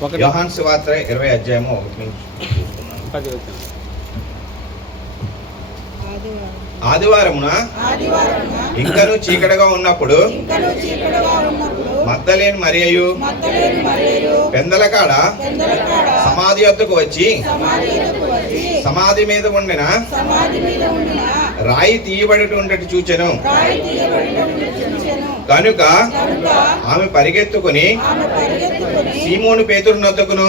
యోహాను సువార్త 20:1 ఆదివారమున ఇంకను చీకటిగా ఉన్నప్పుడు మగ్దలేని మరియయు పెందలకాడ సమాధి వద్దకు వచ్చి సమాధి మీద ఉండిన రాయి తీయబడి చూచెను. కనుక ఆమె పరిగెత్తుకుని సీమోను పేతురు నొద్దకును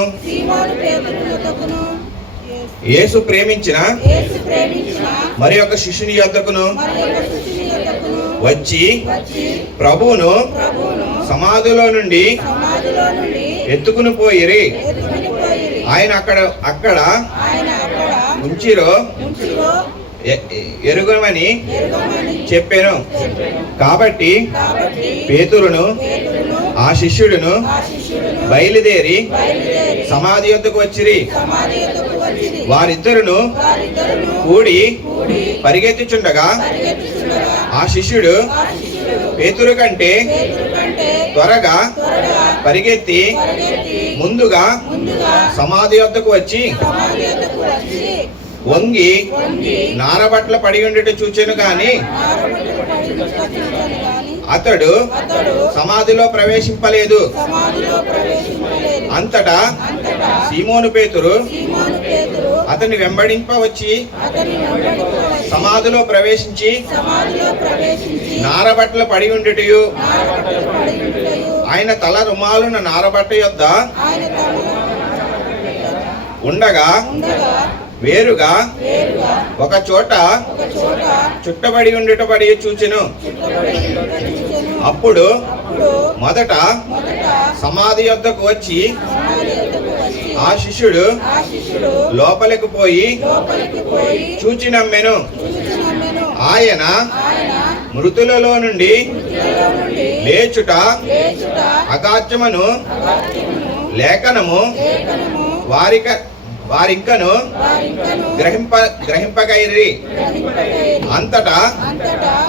యేసు ప్రేమించిన మరి ఒక శిష్యుని యొద్దకును వచ్చి ప్రభువును సమాధిలో నుండి ఎత్తుకుని పోయిరి, ఆయన అక్కడ ఉంచిరో ఎరుగమని చెప్పాను. కాబట్టి పేతురును ఆ శిష్యుడును బయలుదేరి సమాధి వద్దకు వచ్చిరి. వారిద్దరును కూడి పరిగెత్తుచుండగా ఆ శిష్యుడు పేతురు కంటే త్వరగా పరిగెత్తి ముందుగా సమాధి వద్దకు వచ్చి వంగి నారబట్ల పడి ఉండేట చూచెను గాని అతడు సమాధిలో ప్రవేశింపలేదు. అంతటా సీమోను పేతురు అతన్ని వెంబడింపవచ్చి సమాధిలో ప్రవేశించి నారబట్టలు పడి ఉండేటయు ఆయన తల రుమాలున నారబట్ట యొద్ద ఉండగా వేరుగా ఒక చోట చుట్టబడి ఉండేటబడి చూచెను. అప్పుడు మొదట సమాధి యొద్దకు వచ్చి ఆ శిష్యుడు లోపలికి పోయి చూచి నమ్మెను. ఆయన మృతులలో నుండి లేచుట అగాత్యమును లేఖనము వారింకను గ్రహింపగైరి. అంతటా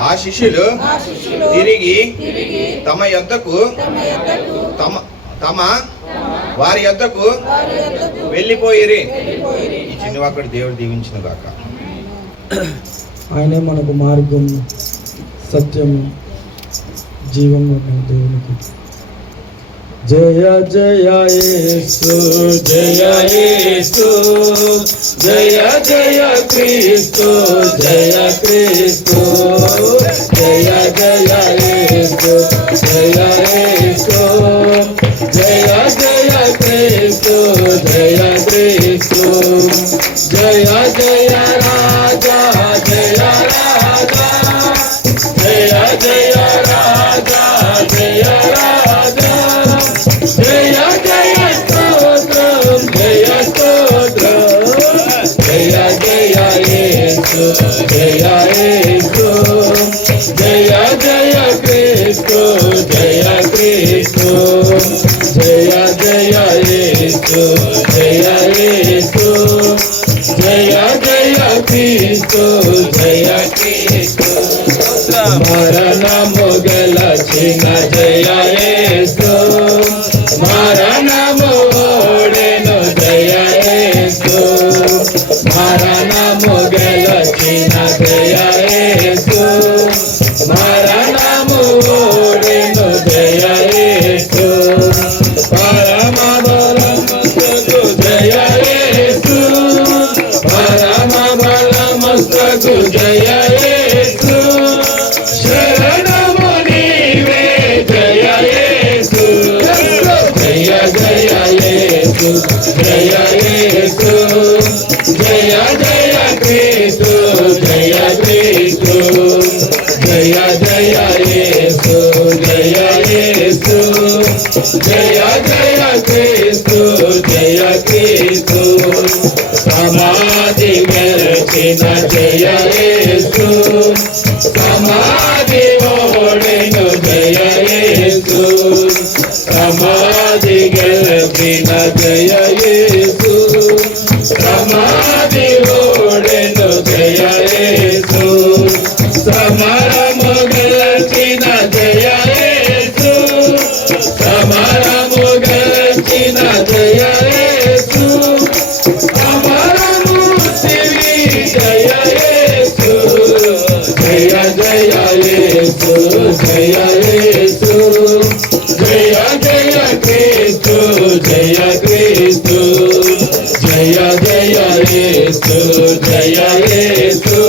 ఆ శిష్యులు తిరిగి తమ యొద్దకు వారి యొద్దకు వెళ్ళిపోయిరి. ఈ చిన్నవాకుడు దేవుడు దీవించిన గాక. ఆయనే మనకు మార్గం, సత్యం, జీవం దేవునికి. జయ జయ యేసు, జయ యేసు, జయ జయ క్రీస్తు, జయ క్రీస్తు, జయ జయ యేసు, జయ యేసు, జయ జయ క్రీస్తు, జయ క్రీస్తు, జయ జయ రాజా, జయ రాజా, జయ జయ రాజా, జయ రాజా, జయ జయ స్తోత్రం, జయ స్తోత్రం, జయ జయ యేసు, జయ యేసు, జయ జయ క్రీస్తు, జయ క్రీస్తు, జయ జయ యేసు, జయ యేసు, జయ జయ క్రీస్తు, జయ క్రీస్తు. మరణము గెలచిన జయ యేసు, మరణము ఓడెను జయ యేసు, మరణము గెలచిన జయ యేసు, మరణము ఓడెను జయ యేసు, పరమ బలమస్తకు జయ యేసు, పరమ బలమస్తకు జయ యేసు, శరణము నీవే జయ యేసు, జయ జయ యేసు, జయ యేసు, జయ జయ క్రీస్తు, జయ క్రీస్తు, జయ జయ యేసు, జయ యేసు, జయ జయ క్రీస్తు, జయ క్రీస్తు. సమాధి గెలిచిన జయ యేసు, సమాధి ఓడెను జయ యేసు, సమాధి గెలిచిన జయ యేసు, సమాధి ఓడెను జయ యేసు, సమరము గెలిచిన జయ యేసు, సమరము గెలిచిన జయ జయ యేసు అమరమూర్తివి జయ యేసు జయ జయ యేసు జయ యేసు జయ జయ క్రీస్తు జయ క్రీస్తు జయ జయ యేసు జయ యేసు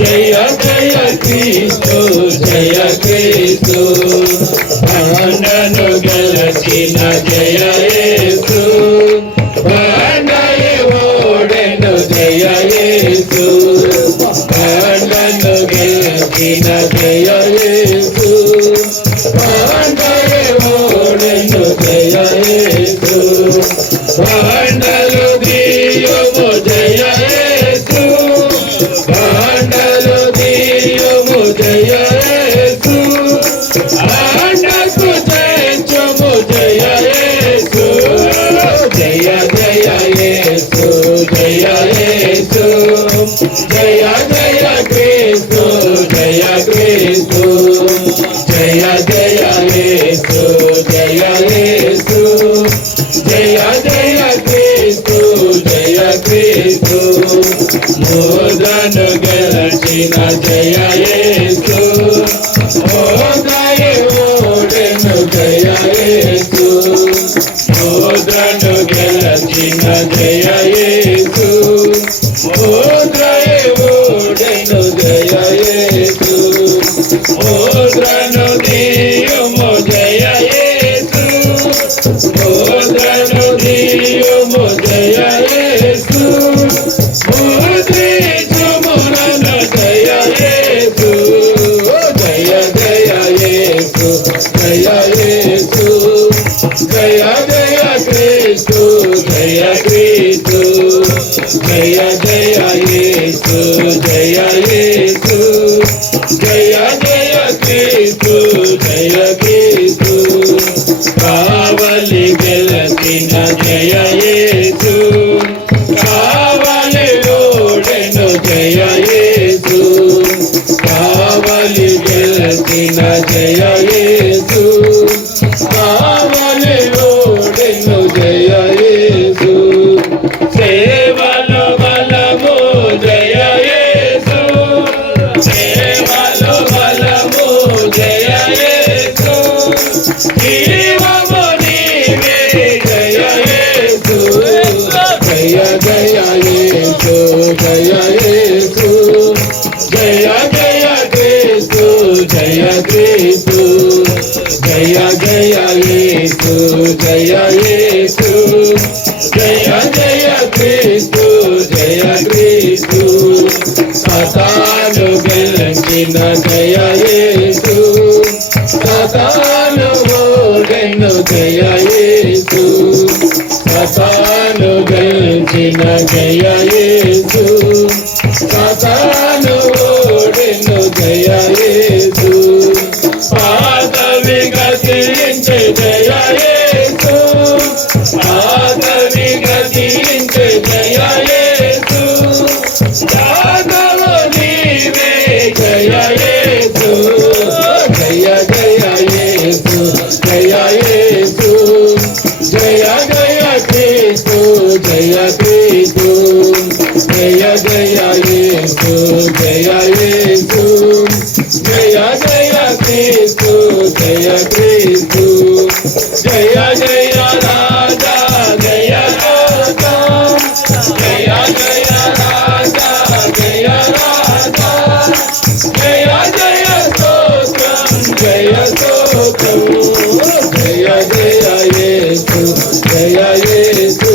జయ జయ క్రీస్తు జయ క్రీస్తు బండను గెలచిన జయ యేసు బండయి ఓడెను జయ యేసు బండను గెలచిన జయ యేసు బండయి ఓడెను జయ యేసు బండలు దీయము జయ యేసు బండలు దీయము జయ యేసు ఆండకు జయించుము జయ యేసు జయ జయ యేసు జయ యేసు జయ జయ క్రీస్తు జయ క్రీస్తు జయ జయ యేసు జయ యేసు జయ జయ క్రీస్తు జయ క్రీస్తు మోదను గెలచిన జయ యేసు మోదయి ఓడెను జయ యేసు మోదను గెలచిన జయ యేసు మోదయి ఓడెను జయ యేసు మోద్రను దీయము జయ యేసు మోద్రను దీయము జయ యేసు మోద్రించుమునను జయ యేసు జయ జయ యేసు జయ యేసు జయ జయ క్రీస్తు జయ క్రీస్తు జయ జయ యేసు జయ యేసు జయ జయ క్రీస్తు జయ క్రీస్తు కావలి గెలచిన జయ యేసు కావలి ఓడెను జయ యేసు కావలి గెలచిన జయ యేసు కావలి ఓడెను జయ యేసు సేవలో బలము జయ యేసు సేవలో బలము జయ యేసు జీవము నీవే జయ యేసు జయ జయ యేసు జయ యేసు జయ జయ క్రీస్తు జయ క్రీస్తు జయ జయ యేసు జయ యేసు జయ జయ క్రీస్తు జయ క్రీస్తు సాతాను గెలిచిన జయ యేసు సాతాను ఓడెను జయ యేసు సాతాను గెలిచిన జయ యేసు సాతాను ఓడెను జయ యేసు పాదవి గతించే జయ యేసు పాదవి గతించే జయ యేసు యాదవ నీవే జయ యేసు జయ జయ యేసు జయ యేసు జయ జయ క్రీస్తు జయ క్రీస్తు జయ జయ యేసు జయ యేసు జయ జయ క్రీస్తు జయ క్రీస్తు జయ జయ రాజా జయ రాజా జయ జయ రాజా జయ రాజా జయ జయ స్తోత్రం జయ స్తోత్రం జయ జయ యేసు జయ యేసు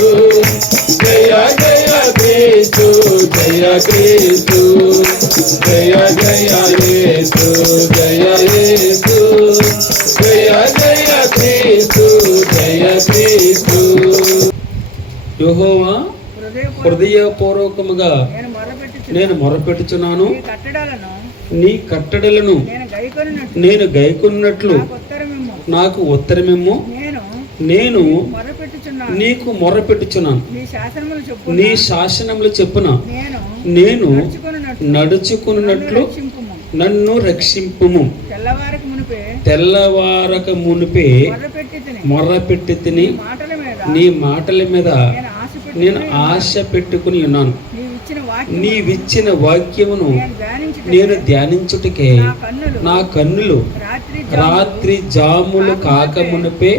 జయ జయ క్రీస్తు జయ క్రీస్తు జయ జయ యేసు జయ యేసు జయ జయ క్రీస్తు జయ క్రీస్తు యెహోవా హృదయపూర్వకముగా నేను మొరపెట్టుచున్నాను నీ కట్టడలను నేను గైకొన్నట్లు నాకు ఉత్తరమిమ్ము నేను నీకు మొరపెట్టుచున్నాను నీ శాసనములు చెప్పున నేను నడుచుకున్నట్లు నన్ను రక్షింపుము తెల్లవారక మునిపే మొర్రపెట్టి తిని నీ మాటల మీద నేను ఆశ పెట్టుకుని ఉన్నాను. నీవిచ్చిన వాక్యమును నేను ధ్యానించుటకే నా కన్నులు రాత్రి జాములు కాకమునుపే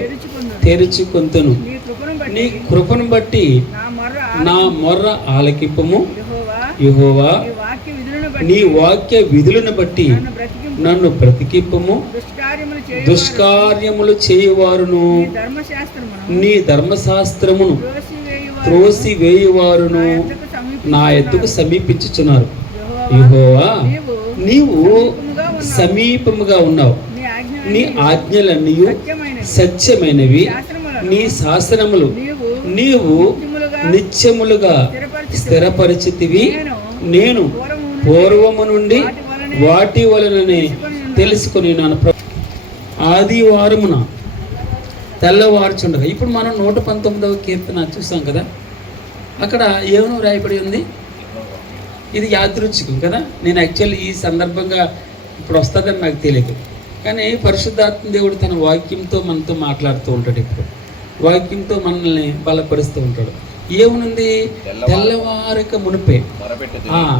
తెరుచుకొంతును. నీ కృపను బట్టి నా మొర్ర ఆలకింపుము యెహోవా. నీ వాక్య విధులను బట్టి నన్ను బ్రతికింపుము. దుష్కార్యములు చేయవారును నీ ధర్మశాస్త్రమును త్రోసి వేయువారును నా ఎద్దుకు సమీపించుచున్నారు. యెహోవా, నీవు సమీపముగా ఉన్నావు. నీ ఆజ్ఞలన్నీ సత్యమైనవి. నీ శాసనములు నీవు నిత్యములుగా స్థిరపరిచితివి. నేను పూర్వము నుండి వాటి వలననే తెలుసుకుని నాను. ఆదివారమున తెల్లవారుచుండగా, ఇప్పుడు మనం 119వ కీర్తన చూసాం కదా, అక్కడ ఏమో రాయబడి ఉంది. ఇది యాదృచ్ఛికం కదా. నేను యాక్చువల్లీ ఈ సందర్భంగా ఇప్పుడు వస్తుందని నాకు తెలియదు, కానీ పరిశుద్ధాత్మ దేవుడు తన వాక్యంతో మనతో మాట్లాడుతూ ఉంటాడు. ఇప్పుడు వాక్యంతో మనల్ని బలపరుస్తూ ఉంటాడు. ఏమునుంది? తెల్లవారక మునిపే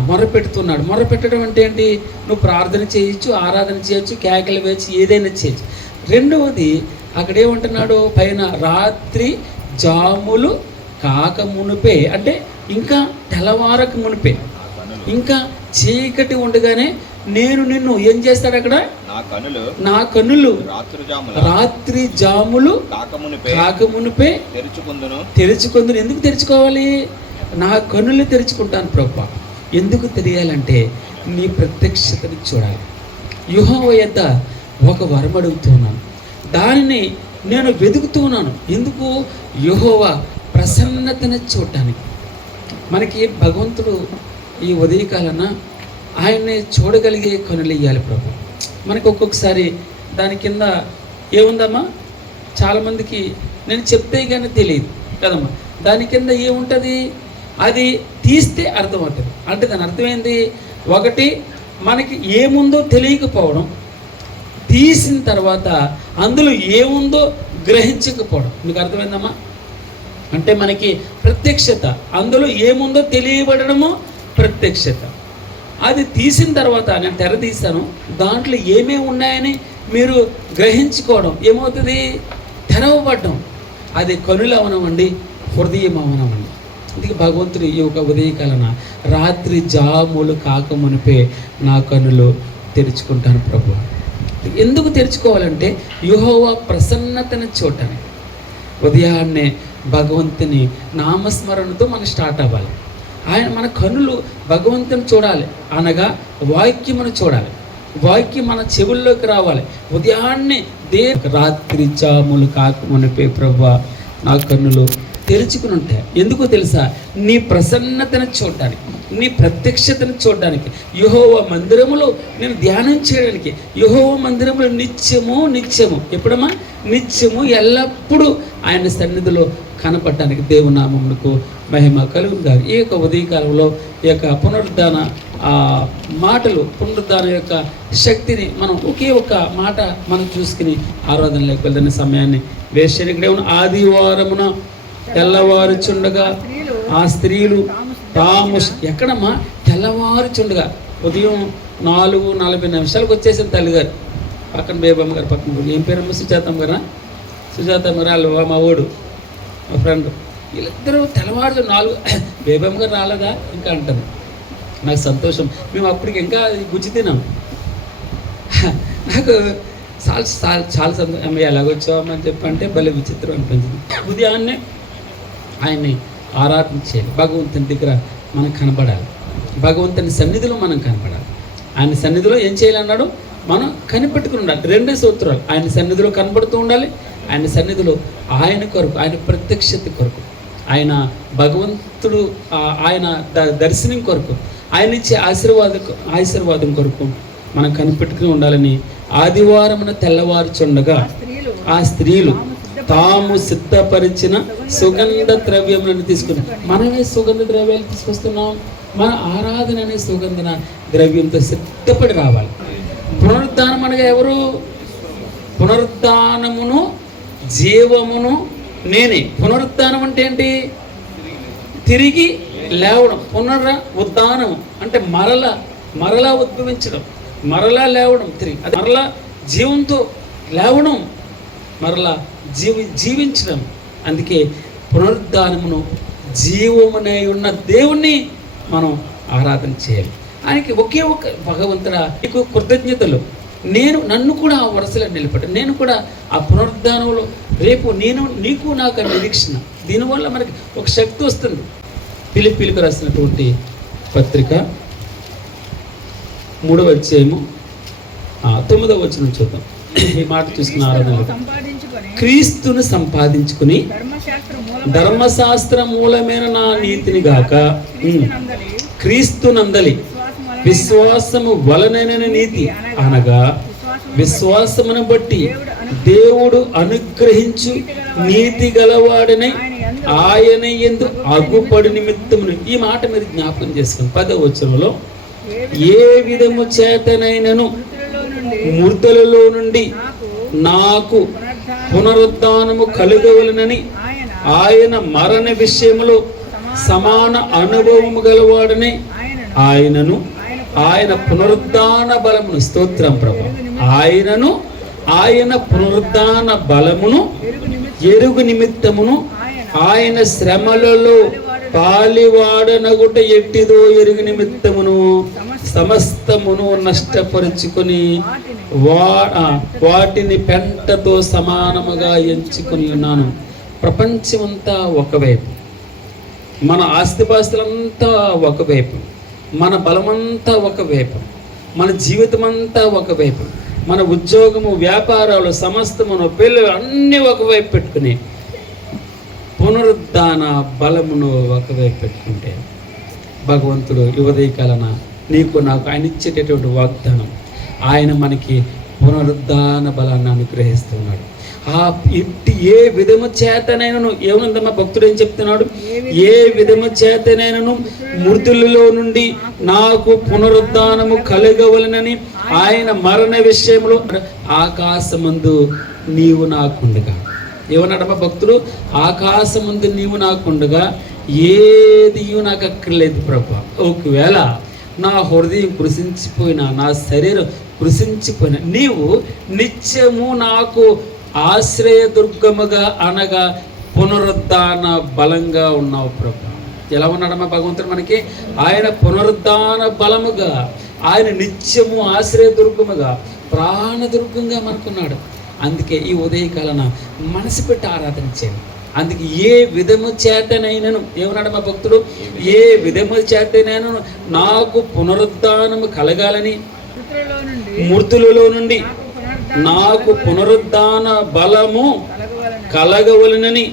మొరపెడుతున్నాడు. మొరపెట్టడం అంటే ఏంటి? నువ్వు ప్రార్థన చేయొచ్చు, ఆరాధన చేయొచ్చు, కేకలు వేయచ్చు, ఏదైనా చేయొచ్చు. రెండవది అక్కడ ఏమంటున్నాడు? పైన రాత్రి జాములు కాక మునిపే, అంటే ఇంకా తెల్లవారక మునిపే, ఇంకా చీకటి ఉండగానే నేను నిన్ను ఏం చేస్తాడు? అక్కడ నా కన్నులు రాత్రి జాములు కాకమునిపే తెరుచుకుందును. ఎందుకు తెరుచుకోవాలి? నా కన్నులు తెరుచుకుంటాను ప్రభువా. ఎందుకు తెలియాలంటే నీ ప్రత్యక్షతను చూడాలి. యెహోవా యొద్ద ఒక వరం అడుగుతున్నాను, దానిని నేను వెతుకుతున్నాను. ఎందుకు? యెహోవా ప్రసన్నతను చూడటానికి. మనకి భగవంతుడు ఈ ఉదయకాలన ఆయన్ని చూడగలిగే కనులు ఇవ్వాలి ప్రభు. మనకు ఒక్కొక్కసారి దాని కింద ఏముందమ్మా? చాలామందికి నేను చెప్తే కానీ తెలియదు కదమ్మా. దాని కింద ఏముంటుంది? అది తీస్తే అర్థమవుతుంది. అంటే దాని అర్థమైంది, ఒకటి మనకి ఏముందో తెలియకపోవడం, తీసిన తర్వాత అందులో ఏముందో గ్రహించకపోవడం. మీకు అర్థమైందమ్మా? అంటే మనకి ప్రత్యక్షత, అందులో ఏముందో తెలియబడము ప్రత్యక్షత. అది తీసిన తర్వాత నేను తెర తీశాను, దాంట్లో ఏమేమి ఉన్నాయని మీరు గ్రహించుకోవడం ఏమవుతుంది? తెరవబడ్డం. అది కనులు అవనవండి, హృదయం అవనవండి. అందుకే భగవంతుడు ఈ యొక్క ఉదయకాలన రాత్రి జాములు కాకమునిపే నా కనులు తెరుచుకుంటాను ప్రభు. ఎందుకు తెరుచుకోవాలంటే యెహోవా ప్రసన్నతను చూడటానికి. ఉదయాన్నే భగవంతుని నామస్మరణతో మనం స్టార్ట్ అవ్వాలి. ఆయన మన కన్నులు భగవంతుని చూడాలి, అనగా వాక్యమును చూడాలి. వాక్యం మన చెవుల్లోకి రావాలి. ఉదయాన్నే రాత్రి జాములు కాకమునిపే ప్రభువా నా కన్నులు తెరుచుకుని ఉంటాయి. ఎందుకో తెలుసా? నీ ప్రసన్నతను చూడడానికి, నీ ప్రత్యక్షతను చూడడానికి, యెహోవా మందిరములో నేను ధ్యానం చేయడానికి. యెహోవా మందిరములో నిత్యము ఎప్పుడమ్మా? నిత్యము ఎల్లప్పుడూ ఆయన సన్నిధిలో కనపడటానికి దేవుని నామమునకు మహిమ కలుగుగా. ఈ యొక్క ఉదయకాలంలో ఈ యొక్క పునరుద్ధాన మాటలు, పునరుద్ధాన యొక్క శక్తిని మనం ఒకే ఒక మాట మనం చూసుకుని ఆరాధనలోకి వెళ్తున్న సమయాన్ని వేస్ట్. ఇక్కడ ఆదివారమున తెల్లవారుచుండగా ఆ స్త్రీలు తాము ఎక్కడమ్మా? తెల్లవారుచుండగా ఉదయం 4:40 వచ్చేసిన తల్లిగారు పక్కన బేబమ్మ గారు పక్కన. ఏం పేరమ్మ? సుజాతమ్మ గారా? సుజాతమ్మ గారు వాళ్ళు మా ఓడు, మా ఫ్రెండ్. వీళ్ళిద్దరూ తెల్లవారు 4 బేబమ్మ గారు రాలేదా ఇంకా అంటారు. నాకు సంతోషం. మేము అప్పటికి ఇంకా గుజ్జి తినాం. నాకు చాలా సంతోషం. ఎలాగొచ్చామని చెప్పంటే భలే విచిత్రం అనిపించింది. ఉదయాన్నే ఆయన్ని ఆరాధించేయాలి. భగవంతుని దగ్గర మనం కనపడాలి. భగవంతుని సన్నిధిలో మనం కనపడాలి. ఆయన సన్నిధిలో ఏం చేయాలన్నాడు? మనం కనిపెట్టుకుని ఉండాలి. 2 సూత్రాలు. ఆయన సన్నిధిలో కనపడుతూ ఉండాలి. ఆయన సన్నిధిలో ఆయన కొరకు, ఆయన ప్రత్యక్షత కొరకు, ఆయన భగవంతుడు ఆయన దర్శనం కొరకు, ఆయన ఇచ్చే ఆశీర్వాదం కొరకు మనం కనిపెట్టుకుని ఉండాలని ఆదివారమున తెల్లవారుచుండగా ఆ స్త్రీలు తాము సిద్ధపరిచిన సుగంధ ద్రవ్యములను తీసుకుని. మనమే సుగంధ ద్రవ్యాలు తీసుకొస్తున్నాం. మన ఆరాధన అనే సుగంధ ద్రవ్యంతో సిద్ధపడి రావాలి. పునరుద్ధానం అనగా ఎవరు? పునరుద్ధానమును జీవమును నేనే. పునరుత్థానం అంటే ఏంటి? తిరిగి లేవడం. ఉద్ధానం అంటే మరలా ఉద్భవించడం, మరలా లేవడం, తిరిగి అది మరలా జీవంతో లేవడం, మరలా జీవించడం. అందుకే పునరుద్ధానమును జీవమునై ఉన్న దేవుణ్ణి మనం ఆరాధన చేయాలి. ఆయనకి ఒకే ఒక భగవంతుడా నీకు కృతజ్ఞతలు. నన్ను కూడా ఆ వరుసలో నిలబెట్టాను. నేను కూడా ఆ పునరుద్ధానంలో రేపు నీకు నాకు నిరీక్షణ. దీనివల్ల మనకి ఒక శక్తి వస్తుంది. ఫిలిప్పీలకు రాసినటువంటి పత్రిక 3వ అధ్యాయము 9వ వచనం చూద్దాం. ఈ మాట చూసుకున్న ఆరాధన, క్రీస్తును సంపాదించుకుని ధర్మశాస్త్ర మూలమైన నా నీతిని గాక క్రీస్తునందలి విశ్వాసము వలనైన నీతి అనగా విశ్వాసమును బట్టి దేవుడు అనుగ్రహించు నీతి గలవాడని ఆయన యందు అగుపడి నిమిత్తమును. ఈ మాట మీరు జ్ఞాపకం చేసుకుని 10వ వచనంలో, ఏ విధము చేతనైనను మృతులలో నుండి నాకు పునరుద్ధానము కలుగవలనని ఆయన మరణ విషయంలో సమాన అనుభవము గలవాడని ఆయనను ఆయన పునరుద్ధాన బలమును, స్తోత్రం ప్రభు, ఆయన పునరుద్ధాన బలమును ఎరుగు నిమిత్తమును ఆయన శ్రమలలో పాలివాడనగుట ఎట్టిదో ఎరుగు నిమిత్తమును సమస్తమును నష్టపరుచుకొని వాటిని పెంటతో సమానముగా ఎంచుకొని ఉన్నాను. ప్రపంచమంతా ఒకవైపు, మన ఆస్తిపాస్తులంతా ఒకవైపు, మన బలమంతా ఒకవైపు, మన జీవితం అంతా ఒకవైపు, మన ఉద్యోగము, వ్యాపారాలు, సమస్తమును, పిల్లలు అన్నీ ఒకవైపు పెట్టుకుని పునరుద్ధాన బలమును ఒకవైపు పెట్టుకుంటే భగవంతుడు ఈ ఉదయకాలన నీకు నాకు ఆయన ఇచ్చేటటువంటి వాగ్దానం, ఆయన మనకి పునరుద్ధాన బలాన్ని అనుగ్రహిస్తున్నాడు. ఏ విధము చేతనైనను, ఏముందమ్మా భక్తుడు ఏం చెప్తున్నాడు? ఏ విధము చేతనైనను మృతులలో నుండి నాకు పునరుద్ధానము కలగవలనని ఆయన మరణ విషయంలో ఆకాశమందు నీవు నాకుండగా. ఏమన్నాడమ్మా భక్తుడు? ఆకాశమందు నీవు నాకుండగా ఏది నాకు అక్కర్లేదు ప్రభా. ఒకవేళ నా హృదయం కృషించిపోయినా, నా శరీరం కృషించిపోయినా, నీవు నిత్యము నాకు ఆశ్రయదుర్గముగా అనగా పునరుద్ధాన బలంగా ఉన్నావు ప్రభా. ఎలా ఉన్నాడమ్మా భగవంతుడు మనకి? ఆయన పునరుద్ధాన బలముగా, ఆయన నిత్యము ఆశ్రయదుర్గముగా, ప్రాణదుర్గంగా మనకున్నాడు. అందుకే ఈ ఉదయకాలన మనసు పెట్టి ఆరాధన చేయండి. అందుకే ఏ విధము చేతనైనను, ఏమన్నాడమ్మా భక్తుడు? ఏ విధము చేతనైనను నాకు పునరుద్ధానము కలగాలని, మృతులలో నుండి నాకు పునరుద్ధాన బలము కలగవలనని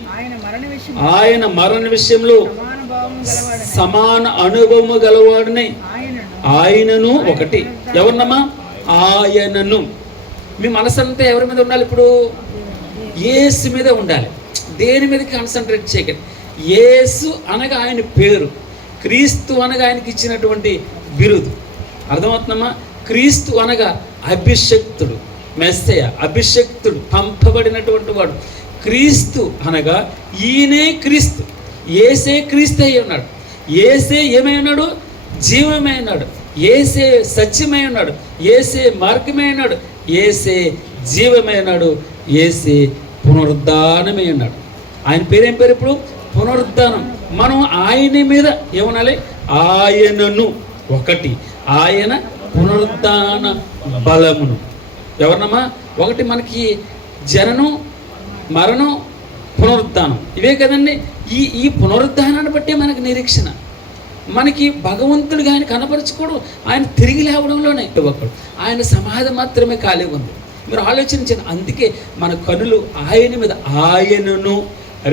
ఆయన మరణ విషయంలో సమాన అనుభవము గలవాడిని ఆయనను. ఒకటి ఎవరినమ్మా? ఆయనను. మీ మనసంతా ఎవరి మీద ఉండాలి? ఇప్పుడు యేసు మీద ఉండాలి. దేని మీద కాన్సన్ట్రేట్ చేయకండి. యేసు అనగా ఆయన పేరు, క్రీస్తు అనగా ఆయనకి ఇచ్చినటువంటి బిరుదు. అర్థమవుతుందమ్మా? క్రీస్తు అనగా అభిషక్తుడు, మెస్సయ, అభిషక్తుడు, పంపబడినటువంటి వాడు. క్రీస్తు అనగా ఈయనే క్రీస్తు. ఏసే క్రీస్తు అయి ఉన్నాడు. ఏసే ఏమై ఉన్నాడు? జీవమై ఉన్నాడు. ఏసే సత్యమై ఉన్నాడు. ఏసే మార్గమై ఉన్నాడు. ఏసే జీవమై ఉన్నాడు. ఏసే పునరుద్ధానమై ఉన్నాడు. ఆయన పేరేం పేరు? ఇప్పుడు పునరుద్ధానం. మనం ఆయన మీద ఏమనాలి? ఆయనను. ఒకటి ఆయన పునరుద్ధాన బలమును. ఎవరినమ్మా? ఒకటి మనకి జననం, మరణం, పునరుద్ధానం, ఇవే కదండి. ఈ పునరుద్ధానాన్ని బట్టే మనకి నిరీక్షణ. మనకి భగవంతుడిగా ఆయన కనపరచుకోవడం, ఆయన తిరిగి లేవడంలోనే ఒకడు. ఆయన సమాధి మాత్రమే ఖాళీ ఉంది. మీరు ఆలోచించండి. అందుకే మన కనులు ఆయన మీద. ఆయనను.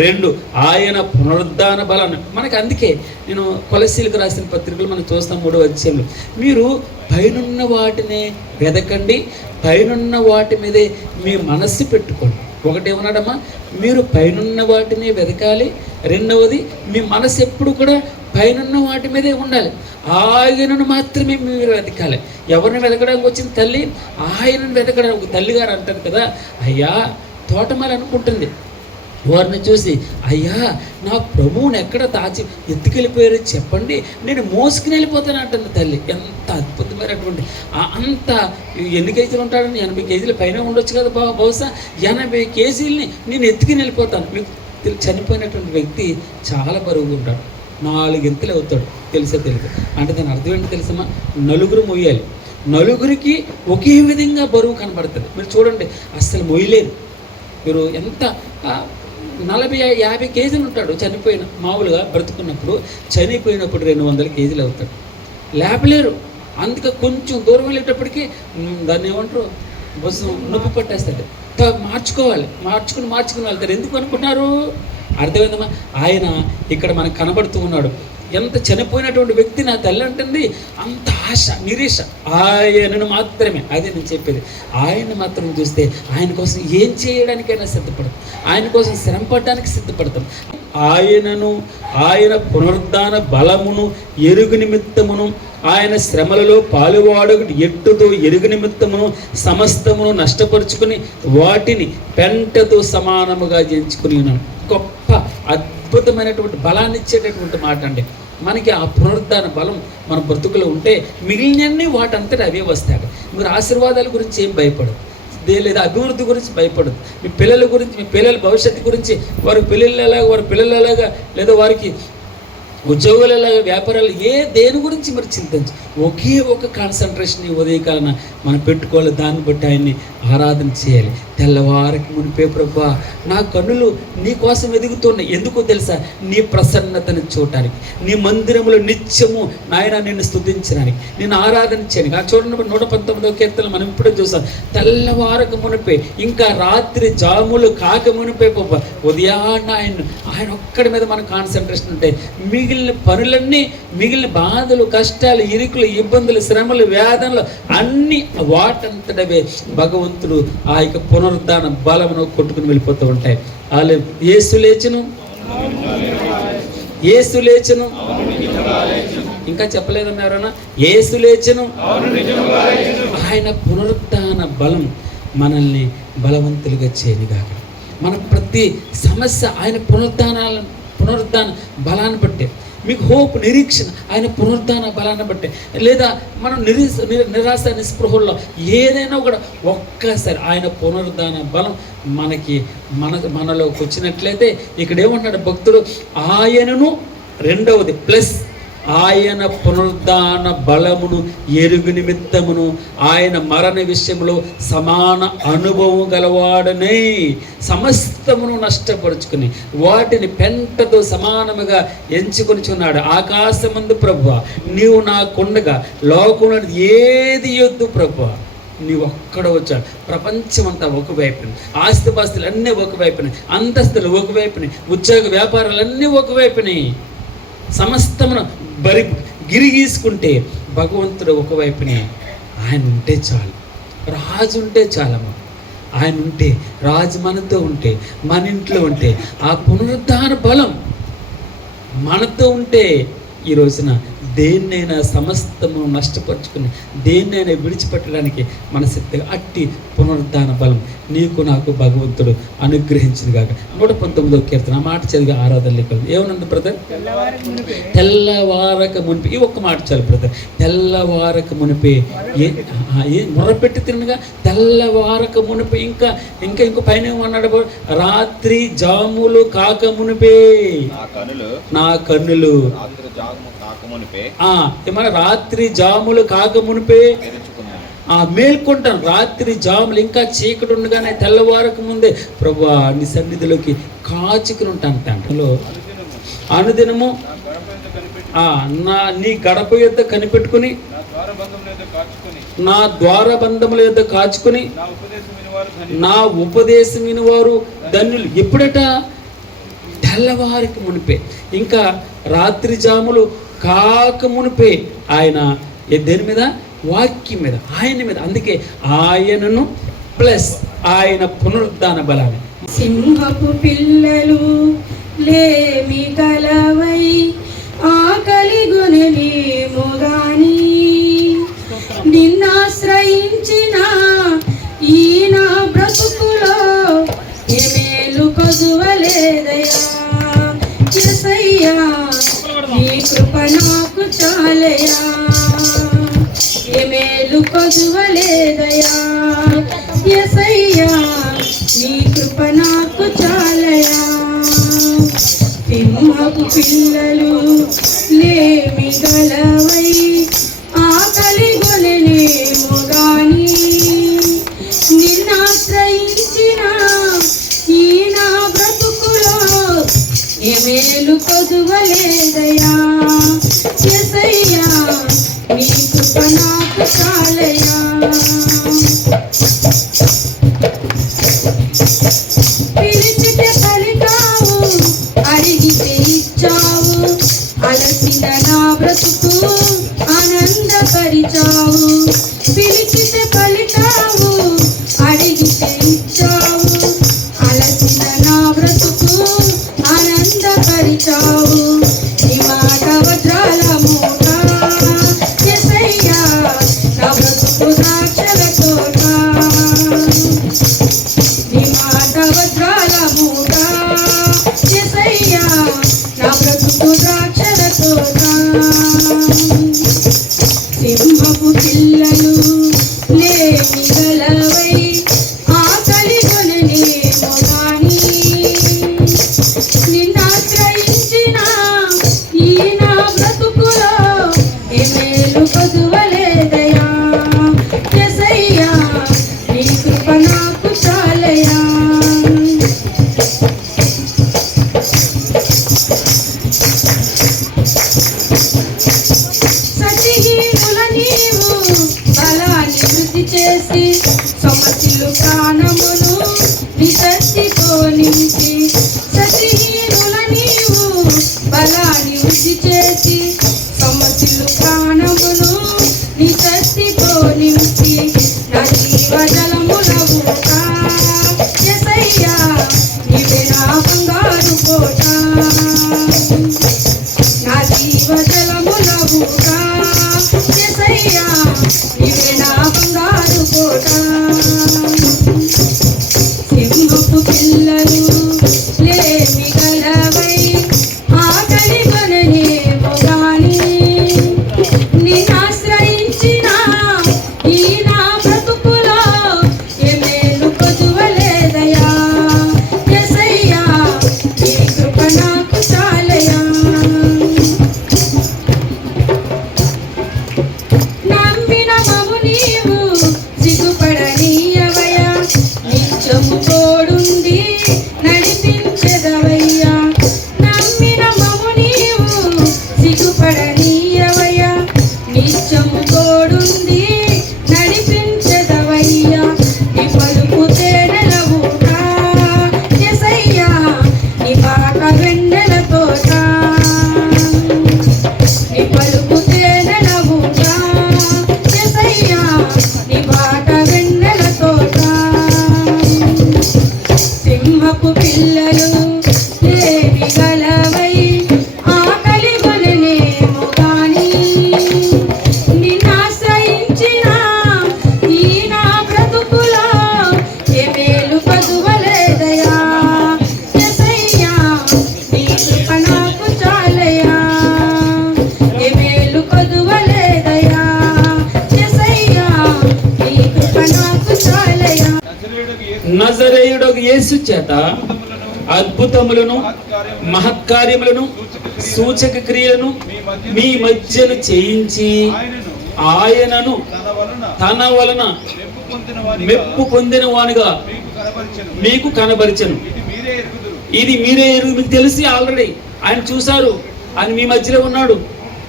2 ఆయన పునరుద్ధాన బలాన్ని మనకి. అందుకే నేను కొలసీలకు రాసిన పత్రికలు మనం చూస్తాం 3వ అధ్యాయంలో, మీరు పైనున్న వాటినే వెదకండి, పైనున్న వాటి మీదే మీ మనస్సు పెట్టుకోండి. ఒకటి ఏమన్నాడమ్మా? మీరు పైనున్న వాటినే వెదకాలి. 2వది మీ మనసు ఎప్పుడు కూడా పైనున్న వాటి మీదే ఉండాలి. ఆయనను మాత్రమే మీరు వెతకాలి. ఎవరిని వెతకడానికి వచ్చింది తల్లి? ఆయనను వెతకడానికి. తల్లిగారు అంటారు కదా, అయ్యా తోటమాలి అనుకుంటుంది, వారిని చూసి, అయ్యా నా ప్రభువుని ఎక్కడ దాచి ఎత్తుకెళ్ళిపోయారో చెప్పండి, నేను మోసుకుని వెళ్ళిపోతాను అంటుంది తల్లి. ఎంత అద్భుతమైనటువంటి అంత ఎన్ని కేజీలు ఉంటాడని 80 కేజీల పైన ఉండొచ్చు కదా బహుశా 80 కేజీలని నేను ఎత్తుకుని వెళ్ళిపోతాను. మీకు చనిపోయినటువంటి వ్యక్తి చాలా బరువుగా ఉంటాడు, 4 గెంతులు అవుతాడు, తెలిసే తెలియదు. అంటే దాని అర్థం ఏంటి తెలుసమ్మా, నలుగురు మొయ్యాలి, నలుగురికి ఒకే విధంగా బరువు కనబడుతుంది. మీరు చూడండి, అస్సలు మొయ్యలేరు. మీరు ఎంత 40-50 కేజీలు ఉంటాడు చనిపోయిన, మామూలుగా బ్రతుకున్నప్పుడు. చనిపోయినప్పుడు 200 కేజీలు అవుతాడు, లేపలేరు. అందుకే కొంచెం దూరం వెళ్ళేటప్పటికి దాన్ని ఏమంటారు, బస్సు నొప్పి పట్టేస్తాడు. మార్చుకుని వెళ్తారు. ఎందుకు అనుకుంటున్నారు? అర్థమైందమ్మా? ఆయన ఇక్కడ మనకు కనబడుతూ ఉన్నాడు. ఎంత చనిపోయినటువంటి వ్యక్తి నా తల్లి అంటుంది, అంత ఆశ నిరీక్ష ఆయనను మాత్రమే. అదే నేను చెప్పేది, ఆయన మాత్రం చూస్తే ఆయన కోసం ఏం చేయడానికైనా సిద్ధపడతాం, ఆయన కోసం శ్రమ పడడానికి సిద్ధపడతాం. ఆయనను, ఆయన పునరుద్ధాన బలమును ఎరుగు నిమిత్తమును, ఆయన శ్రమలలో పాలువాడు ఎట్టుతో ఎరుగు నిమిత్తమును సమస్తమును నష్టపరుచుకుని వాటిని పెంటతో సమానముగా ఎంచుకుని ఉన్నాను. గొప్ప అద్భుతమైనటువంటి బలాన్ని ఇచ్చేటటువంటి మాట అండి. మనకి ఆ పునరుద్ధాన బలం మన బ్రతుకులో ఉంటే మిగిలినన్నీ వాటంతటి అవే వస్తాడు. మీరు ఆశీర్వాదాల గురించి ఏం భయపడదు, లేదా అభివృద్ధి గురించి భయపడదు. మీ పిల్లల గురించి, మీ పిల్లల భవిష్యత్తు గురించి, వారి పిల్లలలాగా లేదా వారికి ఉద్యోగాలలాగా, వ్యాపారాలు దేని గురించి మరి చింతించు. ఒకే ఒక కాన్సన్ట్రేషన్ ఈ ఉదయకాలన మనం పెట్టుకోవాలి. దాన్ని బట్టి ఆయన్ని ఆరాధన చేయాలి. తెల్లవారికి మునిపే, ప్రభువా నా కన్నులు నీ కోసం ఎదుగుతున్నాయి. ఎందుకో తెలుసా? నీ ప్రసన్నతను చూడటానికి, నీ మందిరములో నిత్యము నాయన నిన్ను స్తుతించడానికి, నేను ఆరాధన చేయడానికి. ఆ చూడండి 119వ కీర్తన మనం ఇప్పుడే చూసాం. తెల్లవారక మునిపే, ఇంకా రాత్రి జాములు కాక మునిపే ప్రభువా ఉదయాన్న ఆయన ఒక్కడి మీద మన కాన్సన్ట్రేషన్ ఉంటే మిగిలిన పనులన్నీ, మిగిలిన బాధలు, కష్టాలు, ఇరుకులు, ఇబ్బందులు, శ్రమలు, వేదనలు అన్నీ వాటంతటవే భగవంతుడు ఆ యొక్క పునరుద్ధాన బలమును కొట్టుకుని వెళ్ళిపోతూ ఉంటాయి. యేసు లేచును, యేసు లేచును, ఇంకా చెప్పలేదన్నారన్నా, యేసు లేచును. ఆయన పునరుద్ధాన బలం మనల్ని బలవంతులుగా చేయనిగాక. మన ప్రతి సమస్య ఆయన పునరుద్ధాన బలాన్ని బట్టే. మీకు హోప్, నిరీక్షణ ఆయన పునరుద్ధాన బలాన్ని బట్టే. లేదా మనం నిరాశ నిస్పృహల్లో ఏదైనా కూడా ఒక్కసారి ఆయన పునరుద్ధాన బలం మనలోకి వచ్చినట్లయితే ఇక్కడ ఏమంటాడు భక్తుడు, ఆయనను రెండవది ప్లస్ ఆయన పునరుద్ధాన బలమును ఎరుగు నిమిత్తమును ఆయన మరణ విషయంలో సమాన అనుభవం గలవాడనే సమస్తమును నష్టపరుచుకుని వాటిని పెంటతో సమానముగా ఎంచుకొనిచున్నాడు. ఆకాశమందు ప్రభువా నీవు నాకుండగా లోకంలో ఏది యొద్దు ప్రభువా, నీవు ఒక్కడ వచ్చాడు. ప్రపంచమంతా ఒకవైపుని, ఆస్తిపాస్తులు అన్నీ ఒకవైపుని, అంతస్తులు ఒకవైపుని, ఉద్యోగ వ్యాపారాలన్నీ ఒకవైపుని, సమస్తమును గిరిగీసుకుంటే భగవంతుడు ఒకవైపునే. ఆయన ఉంటే చాలు, రాజు ఉంటే చాలమ్మా. ఆయన ఉంటే, రాజు మనతో ఉంటే, మన ఇంట్లో ఉంటే, ఆ పునరుద్ధాన బలం మనతో ఉంటే ఈ రోజున దేన్నైనా సమస్తము నష్టపరుచుకుని దేన్నైనా విడిచిపెట్టడానికి మన శక్తిగా అట్టి పునరుద్ధాన బలం నీకు నాకు భగవంతుడు అనుగ్రహించింది కాక. 119వ కీర్తన మాట చదివి ఆరాధనలోకి ఏమనుంది బ్రదర్? తెల్లవారక మునిపి. ఈ ఒక్క మాట చాలు బ్రదర్. తెల్లవారక మునిపే మొరపెట్టి తినగా తెల్లవారక మునిపే. ఇంకో పైన ఏమన్నాడు? రాత్రి జాములు కాక మునిపే నా కన్నులు ఏమన్నా రాత్రి జాములు కాక మునిపే మేల్కొంటాను. రాత్రి జాములు ఇంకా చీకటి ఉండగానే తెల్లవారకు ముందే ప్రభువా నీ సన్నిధిలోకి కాచుకుని ఉంటాను. దాంట్లో అనుదినము నీ గడప యొద్ద కనిపెట్టుకుని, నా ద్వారబంధముల యొద్ద కాచుకుని, నా ఉపదేశం వినివారు ధన్యులు. ఎప్పుడట? తెల్లవారికి మునిపే, ఇంకా రాత్రి జాములు కాక మునిపే. ఆయన దేని మీద? వాక్యం మీద, ఆయన మీద. అందుకే ఆయనను ప్లస్ ఆయన పునరుద్ధాన బలాన్ని. సింహపు పిల్లలు లేమి కలవై ఆకలి గొనలేము గాని నిన్నాశ్రయించిన ఈ నా బ్రతుకులో మేలు కొదువలే యేసయ్యా నీ కృప నాకు చాలయా ఏ మేలు కొదువలేదయా యేసయ్యా నీ కృప నాకు చాలయా సింహపు పిల్లలు లేమి గలవై ఆకలి గొనెనేమో గాని నిన్నాశ్రయించిన ఈ నా బ్రతుకులో ఏ మేలు కొదువలేదయా యేసయ్యా నీ కృప నాకు చాలయా పిలిచితే పలికావు అడిగితే ఇచ్చావు అలసిన నా బ్రతుకు ఆనందపరిచావు పిలిచితే పలికావు అడిగితే ఇచ్చావు అలసిన నా బ్రతుకు ఆనందపరిచావు నీ మాట వజ్రాల మూట యేసయ్యా నా బ్రతుకు ద్రాక్షల తోట నీ మాట వజ్రాల మూట యేసయ్యా నా బ్రతుకు ద్రాక్షల తోట సింహపు పిల్లలు లేమి గలవై ఆకలి గొనెనేమో గాని నిన్నాశ్రయించిన ఈ నా బ్రతుకులో ఏ మేలు కొదువలేదయా యేసయ్యా నీ కృప నాకు చాలయా సతిహీనుల నీవు బలాన్ని వృద్ధి చేసి సమస్యలు ప్రాణమును నిశక్తితో నింపి సతిహీనుల నీవు బలాన్ని వృద్ధి చేసి సమస్యలు ప్రాణమును నిశక్తితో నింపి నా జీవజలముల ఊట యేసయ్యా నీవే నా బంగారు కోట నా జీవజలముల ఊట యేసయ్యా నీవే నా బంగారు కోట సింహపు పిల్లలు లేమి గలవై ఆకలి గొనెనేమో గాని నిన్నాశ్రయించిన ఈ నా బ్రతుకులో ఏ మేలు కొదువలేదయా యేసయ్యా నీ కృప నాకు చాలయా నమ్మిన మము నీవు సిగ్గుపడనీయవయ్యా నిత్యము తోడుండి నడిపించెదవయ్యా నమ్మిన మము నీవు సిగ్గుపడనీయవయ్యా నిత్యము తోడుండి నడిపించెదవయ్యా నీ పలుకు తేనెల ఊట యేసయ్యా నీ పాట వెన్నెల తోట నీ పలుకు తేనెల ఊట యేసయ్యా నీ పాట వెన్నెల తోట సింహపు పిల్లలు లేమి గలవై ఆకలి గొనెనేమో గాని నిన్నాశ్రయించిన ఈ నా బ్రతుకులో ఏ మేలు కొదువలేదయా యేసయ్యా నీ కృప నాకు చాలయా ఏ మేలు కొదువలేదయా యేసయ్యా నీ కృప నాకు చాలయా నజరేయుడగు యేసు చేత అద్భుతములను మహత్కార్యములను సూచక క్రియలను మీ మధ్యను చేయించి ఆయనను తన వలన మెప్పు పొందిన వానిగా మీకు కనబరిచెను ఇది మీరే ఎరుగు మీకు తెలిసి ఆల్రెడీ ఆయన చూశారు ఆయన మీ మధ్యలో ఉన్నాడు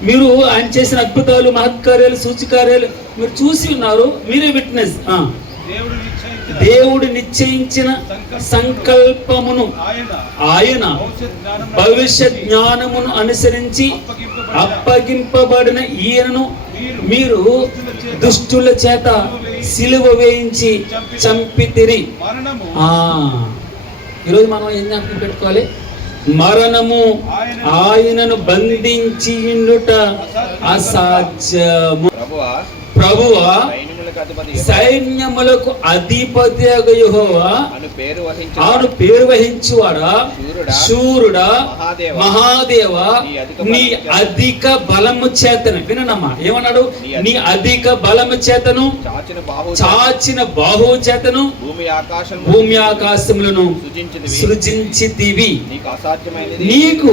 మీరు ఆయన చేసిన అద్భుతాలు మహత్కార్యాలు సూచకార్యాలు మీరు చూసి ఉన్నారు మీరే విట్నెస్ దేవుడు నిశ్చయించిన సంకల్పమును ఆయన భవిష్యత్ జ్ఞానమును అనుసరించి అప్పగింపబడిన ఈయనను మీరు దుష్టుల చేత సిలువ వేయించి చంపితిరి. ఈరోజు మనం ఏం జ్ఞాపకం పెట్టుకోవాలి? మరణము ఆయనను బంధించి ఉండుట అసాధ్యము. ప్రభువా సైన్యములకు అధిపతి యెహోవా ఆను పేరు వహించువాడా, శూరుడా, మహాదేవ, నీ అధిక బలము చేతను. వినమ్మా, ఏమన్నాడు? నీ అధిక బలము చేతను, చాచిన బాహువు చేతను భూమి ఆకాశములను సృజించితివి. నీకు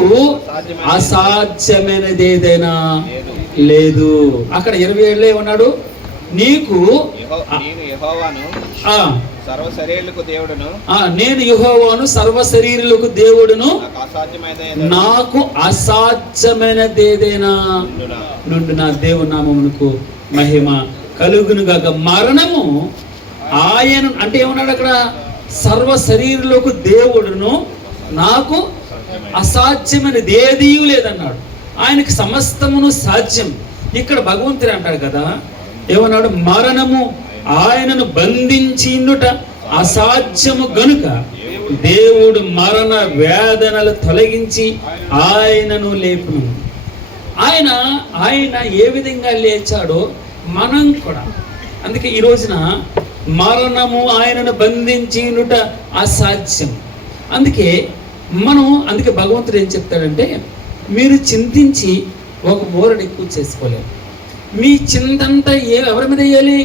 అసాధ్యమైనది ఏదైనా లేదు. అక్కడ 27 ఉన్నాడు. నీకు నేను యెహోవాను సర్వ శరీరులకు దేవుడును, నాకు అసాధ్యమైనది ఏదైనా నుండి నా దేవుని నామమునకు మహిమ కలుగును గాక. మరణము ఆయన అంటే ఏమన్నాడు అక్కడ? సర్వ శరీరులకు దేవుడును, నాకు అసాధ్యమైనది ఏదీ లేదన్నాడు. ఆయనకి సమస్తమును సాధ్యం. ఇక్కడ భగవంతుడు అంటాడు కదా, ఏమన్నాడు? మరణము ఆయనను బంధించినుట అసాధ్యము గనుక దేవుడు మరణ వేదనలు తొలగించి ఆయనను లేపును. ఆయన ఏ విధంగా లేచాడో మనం కూడా. అందుకే ఈ రోజున మరణము ఆయనను బంధించినుట అసాధ్యం. అందుకే భగవంతుడు ఏం చెప్తాడంటే, మీరు చింతించి ఒక బోరడు ఎక్కువ చేసుకోలేరు. మీ చింతంతా ఎవరి మీద వేయాలి?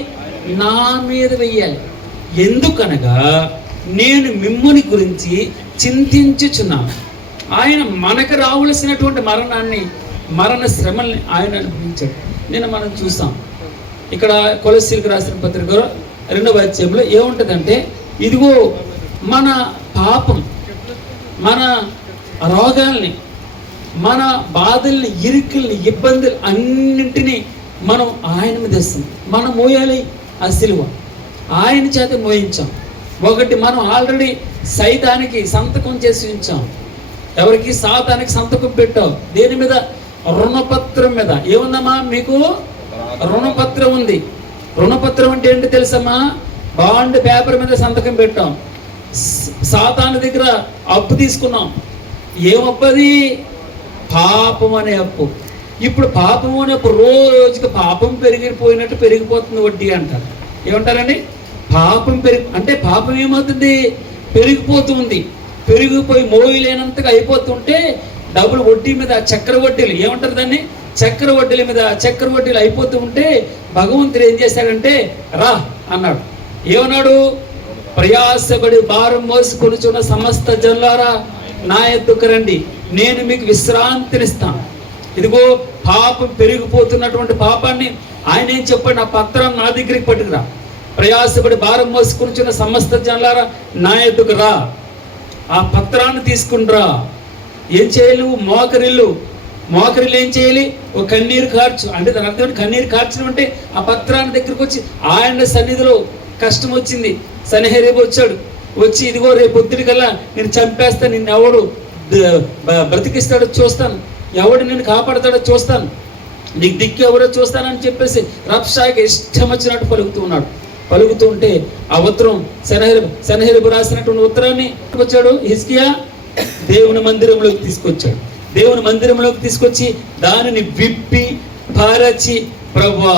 నా మీద వెయ్యాలి. ఎందుకనగా నేను మిమ్ముని గురించి చింతించుచున్నాను. ఆయన మనకు రావలసినటువంటి మరణ శ్రమల్ని ఆయన అనుభవించాడు. మనం చూస్తాం ఇక్కడ కొలస్సీలకు రాసిన పత్రికలో 2వ అధ్యాయంలో ఏముంటుందంటే, ఇదిగో మన పాపం, మన రోగాల్ని, మన బాధల్ని, ఇరుకుల్ని, ఇబ్బందులు అన్నింటినీ మనం ఆయన మీద వేస్తాం. మనం మోయాలి ఆ సిలువ, ఆయన చేత మోయించాం. ఒకటి, మనం ఆల్రెడీ సైతానికి సంతకం చేసి ఉంచాం. ఎవరికి? సాతానికి సంతకం పెట్టాం. దేని మీద? రుణపత్రం మీద. ఏముందమ్మా మీకు? రుణపత్రం ఉంది. రుణపత్రం అంటే ఏంటి తెలుసమ్మా? బాండ్ పేపర్ మీద సంతకం పెట్టాం. సాతాను దగ్గర అప్పు తీసుకున్నాం. ఏం అప్పు అది? పాపం అనే అప్పు. ఇప్పుడు పాపం అనే అప్పు రోజుకి పాపం పెరిగిపోయినట్టు పెరిగిపోతుంది వడ్డీ అంటారు. ఏమంటారండి? పాపం అంటే పాపం ఏమవుతుంది? పెరిగిపోతుంది. పెరిగిపోయి మోయలేనంతగా అయిపోతుంటే డబ్బులు వడ్డీ మీద చక్ర వడ్డీలు, ఏమంటారు దాన్ని? చక్ర వడ్డీల మీద చక్ర వడ్డీలు అయిపోతూ ఉంటే భగవంతుడు ఏం చేశాడంటే, రా అన్నాడు. ఏమన్నాడు? ప్రయాసపడి భారం మోసుకొనుచున్న సమస్త జనులారా నా యొద్దకు రండి, నేను మీకు విశ్రాంతినిస్తాను. ఇదిగో పాపం పెరిగిపోతున్నటువంటి పాపాన్ని ఆయన ఏం చెప్పండి? ఆ పత్రం నా దగ్గరికి పట్టుకురా. ప్రయాసపడి భారం మోసుకొనుచున్న సమస్త జనులారా నా యొద్దకు రా. ఆ పత్రాన్ని తీసుకుంటురా. ఏం చేయాలి? నువ్వు మోకరిల్లు ఏం చేయాలి? ఒక కన్నీరు కార్చు. అంటే దాని అర్థం కన్నీరు కార్చడం అంటే ఆ పత్రాన్ని దగ్గరికి వచ్చి ఆయన సన్నిధిలో కష్టం వచ్చింది. సన్హెరీబు వచ్చి ఇదిగో రేపు పొద్దుటికల్లా నేను చంపేస్తా, నిన్ను ఎవడు బ్రతికిస్తాడో చూస్తాను, ఎవడు నిన్ను కాపాడతాడో చూస్తాను, నీకు దిక్కు ఎవరో చూస్తానని చెప్పేసి రబ్షాయికి ఇష్టం వచ్చినట్టు పలుకుతూ ఉంటే ఆ ఉత్తరం సన్హెరీబు రాసినటువంటి ఉత్తరాన్ని వచ్చాడు హిజ్కియా దేవుని మందిరంలోకి తీసుకొచ్చాడు. దేవుని మందిరంలోకి తీసుకొచ్చి దానిని విప్పి పారచి, ప్రభువా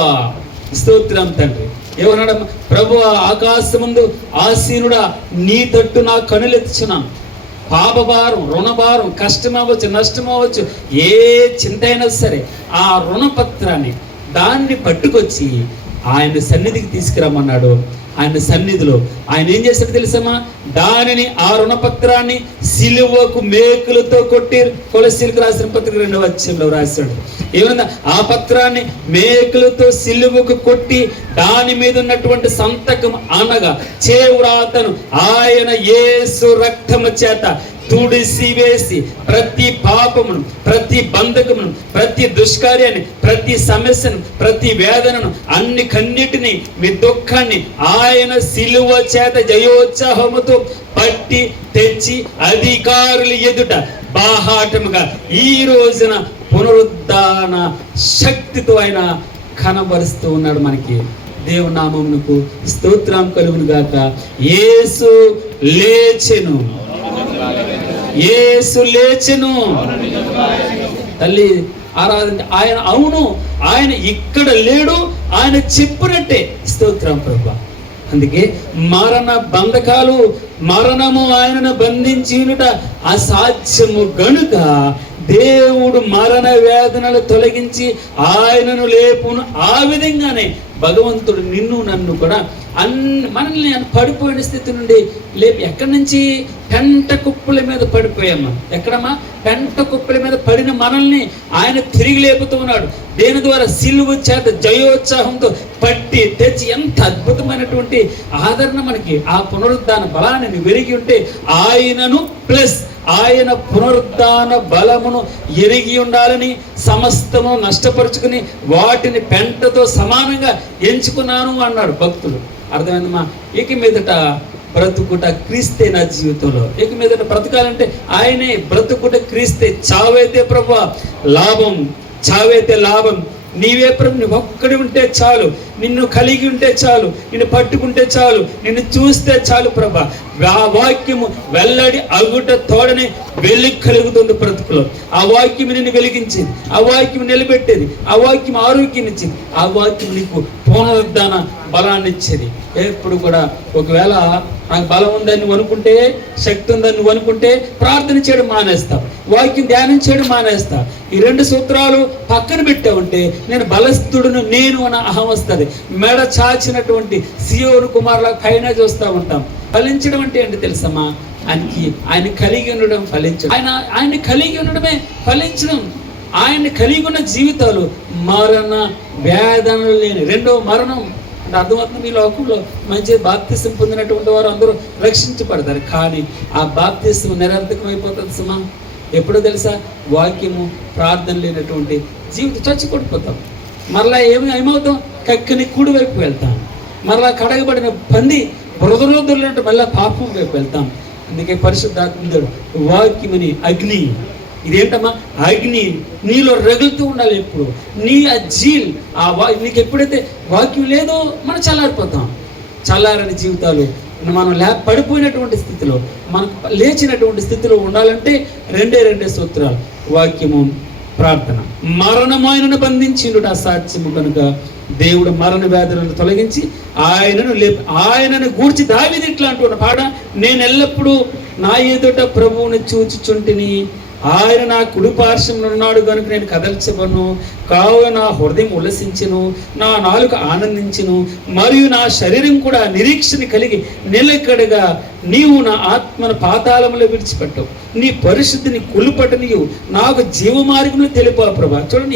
స్తోత్రం తండ్రి, ఏమన్నాడు? ప్రభువా ఆకాశముందు ఆసీనుడా నీ తట్టు నా కనులెత్తుచున్నాను. పాపభారం, రుణభారం, కష్టం అవ్వచ్చు, నష్టం అవ్వచ్చు, ఏ చింత అయినా సరే ఆ రుణపత్రాన్ని దాన్ని పట్టుకొచ్చి ఆయన సన్నిధికి తీసుకురమ్మన్నాడు. ఆయన సన్నిధిలో ఆయన ఏం చేశాడు తెలుసమ్మా? దానిని, ఆ రుణపత్రాన్ని సిలువకు మేకులతో కొట్టి, కొలస్సీలకు రాసిన పత్రిక 2వ అధ్యాయంలో రాశాడు. ఏమన్నా? ఆ పత్రాన్ని మేకులతో సిలువకు కొట్టి దాని మీద ఉన్నటువంటి సంతకం అనగా చేవ్రాతను ఆయన యేసు రక్తము చేత తుడిసి వేసి ప్రతి పాపమును, ప్రతి బంధకమును, ప్రతి దుష్కార్యాన్ని, ప్రతి సమస్యను, ప్రతి వేదనను, అన్ని కన్నిటిని, మీ దుఃఖాన్ని ఆయన సిలువ చేత జయోత్సాహముతో పట్టి తెచ్చి అధికారుల ఎదుట బాహాటముగా ఈ రోజున పునరుద్ధాన శక్తితో ఆయన కనబరుస్తూ ఉన్నాడు. మనకి దేవుని నామమునకు స్తోత్రం కలుగును గాక. యేసు లేచెను, యేసు లేచెను. తల్లి ఆరాధన. ఆయన అవును, ఆయన ఇక్కడ లేడు, ఆయన చెప్పినట్టే. స్తోత్రం ప్రభా. అందుకే మరణ బంధకాలు, మరణము ఆయనను బంధించినట అసాధ్యము గనుక దేవుడు మరణ వేదనలు తొలగించి ఆయనను లేపును. ఆ విధంగానే భగవంతుడు నిన్ను నన్ను కూడా మనల్ని పడిపోయిన స్థితి నుండి లేపి, ఎక్కడి నుంచి? పెంట కుప్పల మీద పడిపోయామ్మా. ఎక్కడమ్మా? పెంట కుప్పల మీద పడిన మనల్ని ఆయన తిరిగి లేపుతూ ఉన్నాడు. దేని ద్వారా? సిలువ చేత జయోత్సాహంతో పట్టి తెచ్చి. ఎంత అద్భుతమైనటువంటి ఆదరణ మనకి! ఆ పునరుద్ధాన బలాన్ని వెరిగి ఉంటే ఆయనను ప్లస్ ఆయన పునరుద్ధాన బలమును ఎరిగి ఉండాలని సమస్తము నష్టపరుచుకుని వాటిని పెంటతో సమానంగా ఎంచుకున్నాను అన్నాడు భక్తుడు. అర్థమైందమ్మా? ఇక మీదట బ్రతుకుట క్రీస్తే నా జీవితంలో. ఇక మీదట బ్రతకాలంటే ఆయనే. బ్రతుకుట క్రీస్తే. చావైతే ప్రభువా లాభం, చావైతే లాభం. నీవే ప్రభు, నువ్వు ఒక్కడి ఉంటే చాలు, నిన్ను కలిగి ఉంటే చాలు, నిన్ను పట్టుకుంటే చాలు, నిన్ను చూస్తే చాలు ప్రభా. ఆ వాక్యము వెల్లడి అగుట తోడనే వెలుగు కలుగుతుంది బ్రతుకులో. ఆ వాక్యం నిన్ను వెలిగించింది, ఆ వాక్యం నిలబెట్టేది, ఆ వాక్యం ఆరోగ్యం ఇచ్చింది, ఆ వాక్యం నీకు పునరుద్ధాన బలాన్ని ఇచ్చేది. ఎప్పుడు కూడా ఒకవేళ నాకు బలం ఉందని నువ్వు అనుకుంటే, శక్తి ఉందని నువ్వు అనుకుంటే ప్రార్థన చేయడం మానేస్తావు, వాక్యం ధ్యానం చేయడం మానేస్తావు. ఈ రెండు సూత్రాలు పక్కన పెట్టావంటే నేను బలస్తుడును నేను అన్న అహం వస్తుంది. మెడ చాచినటువంటి సియోను కుమారుల పైన చూస్తూ ఉంటాం. ఫలించడం అంటే ఏంటి తెలుసమ్మా? ఆయన కలిగి ఉండడం ఫలించడం. ఆయన కలిగి ఉండడమే ఫలించడం. ఆయన కలిగి ఉన్న జీవితాలు మరణ వేదనలు లేని. రెండో మరణం అంటే అర్థమవుతుంది. మీ లోకంలో మంచి బాప్తిసం పొందినటువంటి వారు అందరూ రక్షించబడతారు. కానీ ఆ బాప్తిసం నిరర్థకం అయిపోతుంది సుమా. ఎప్పుడో తెలుసా? వాక్యము ప్రార్థన లేనటువంటి జీవితం చచ్చి కొడిపోతాం. మరలా ఏమవుతాం? కక్కని కూడి వైపు వెళ్తాం. మరలా కడగబడిన పంది బురదలో దొరికినట్టు మళ్ళీ పాపం వైపు వెళ్తాం. అందుకే పరిశుద్ధాత్ముడు వాక్యమని అగ్ని, ఇదేంటమ్మా? అగ్ని నీలో రగులుతూ ఉండాలి ఎప్పుడు. నీ ఆ జీల్ నీకు ఎప్పుడైతే వాక్యం లేదో మనం చల్లారిపోతాం. చల్లారని జీవితాలు మనం పడిపోయినటువంటి స్థితిలో, మనకు లేచినటువంటి స్థితిలో ఉండాలంటే రెండే సూత్రాలు: వాక్యము, ప్రార్థన. మరణమాయనను బంధించిండు అసాధ్యము కనుక దేవుడు మరణ వ్యాధులను తొలగించి ఆయనను గూర్చి దావీదు ఇట్లా అంటున్న పాట: నేను ఎల్లప్పుడూ నా ఎదుట ప్రభువుని చూచుచుంటిని, ఆయన నా కుడి పార్శ్వమున ఉన్నాడు కనుక నేను కదల్చబను. కావున నా హృదయం ఉల్లసించెను, నా నాలుక ఆనందించెను, మరియు నా శరీరం కూడా నిరీక్షణ కలిగి నిలకడగా. నీవు నా ఆత్మను పాతాళములో విడిచిపెట్టవు, నీ పరిశుద్ధిని కులుపటనియు నాకు జీవమార్గంలో తెలిపా ప్రభా. చూడండి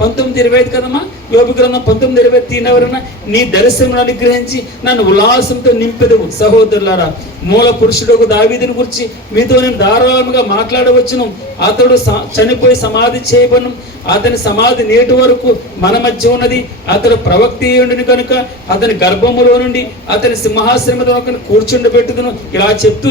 19:25 కదమ్మా యోబు గ్రంథం 19:23. ఎవరన్నా నీ దర్శనం అనుగ్రహించి నన్ను ఉల్లాసంతో నింపెదవు. సహోదరులారా, మూల పురుషుడు దావీదుని గురించి మీతో నేను ధారాళంగా మాట్లాడవచ్చును. అతడు చనిపోయి సమాధి చేయబను, అతని సమాధి నేటి వరకు మన మధ్య ఉన్నది. అతడు ప్రవక్తీయుడిని కనుక అతని గర్భములో నుండి అతని సింహాసనంలో కూర్చుండబెట్టుదును. ఇలా చెప్తూ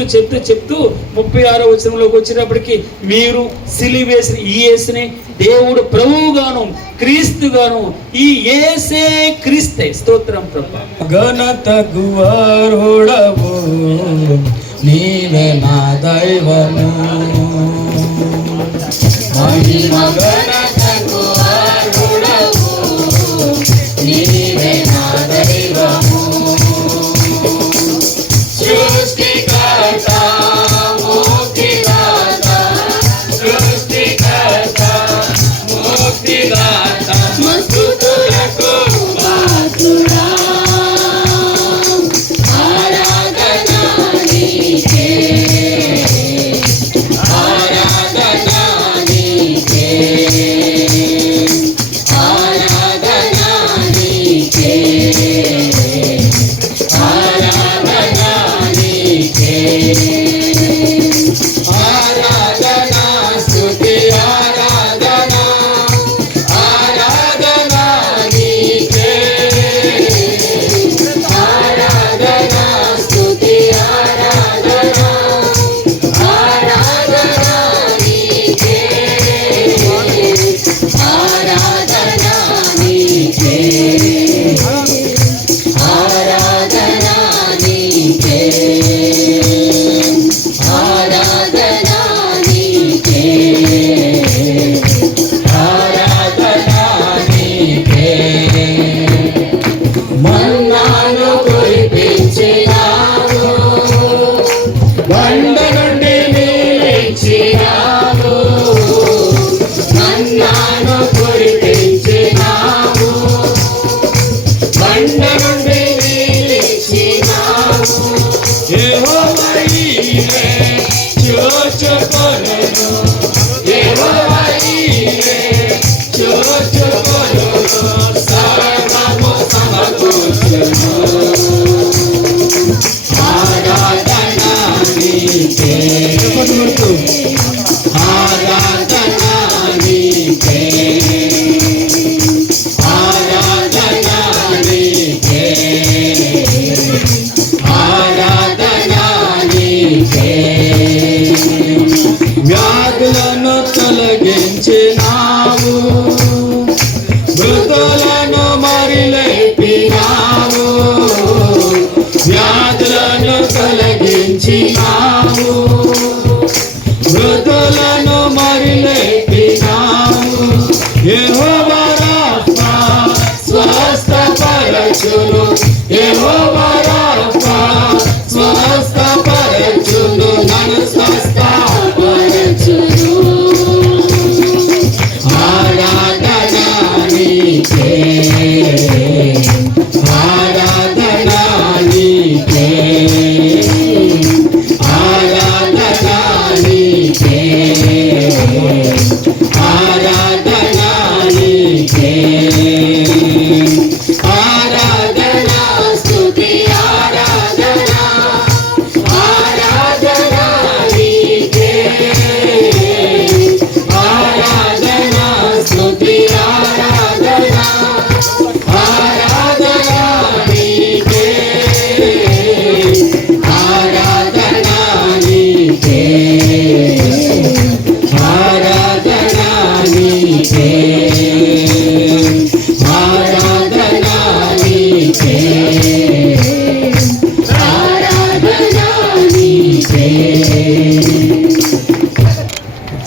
36వ వచనంలోకి వచ్చినప్పటికీ మీరు సిలువేసిన ఈ యేసునే దేవుడు ప్రభువుగాను క్రీస్తుగాను, ఈ యేసే క్రీస్తే. స్తోత్రం ప్రభా. ఘనత గువారుడవు నీవే నా దైవము, మహిమ ఘనత గువారుడవు నీవే నా దైవము. సృష్టికర్త ముక్తిదాత, సృష్టికర్త ముక్తిదాత, స్తుతులకు పాత్రుడా, ఆరాధన నీకే, ఆరాధన నీకే. చేసినావు, మృతులను మరి లేపినావు, వ్యాధులను తొలగించినావు, మృతులను మరి లేపినావు. యెహోవా రాఫా స్వస్థపరచును, యెహోవా రాఫా స్వస్థపరచును, నన్ను స్వస్థపరచును. ఆరాధన నీకే, ఆరాధన నీకే, ఆరాధన నీకే, ఆరాధన నీకే, ఆరాధన స్తుతి ఆరాధన, ఆరాధన నీకే, ఆరాధన స్తుతి ఆరాధన, ఆరాధన నీకే, ఆరాధన నీకే, ఆరాధన నీకే, ఆరాధన నీకే, ఆరాధన నీకే.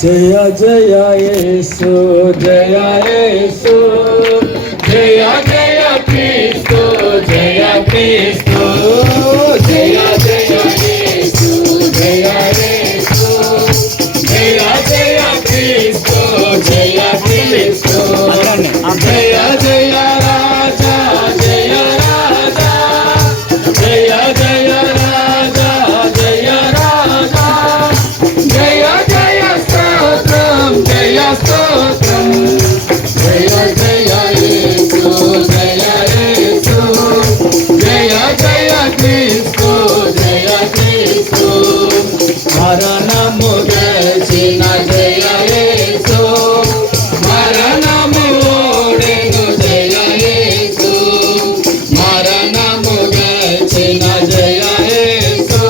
జయ జయ యేసు, జయ యేసు, జయ జయ క్రీస్తు, జయ క్రీస్తు, జయ జయ యేసు, జయ యేసు, జయ జయ క్రీస్తు, జయ క్రీస్తు, జయ జయ రాజా, జయ రాజా, జయ జయ రాజా, జయ రాజా, జయ జయ స్తోత్రం, జయ స్తోత్రం, జయ జయ యేసు, జయ యేసు, జయ జయ క్రీస్తు, జయ క్రీస్తు, మరణము గెలిచిన జయ యేసు, మరణము ఓడెను జయ యేసు, మరణము గెలిచిన జయ యేసు,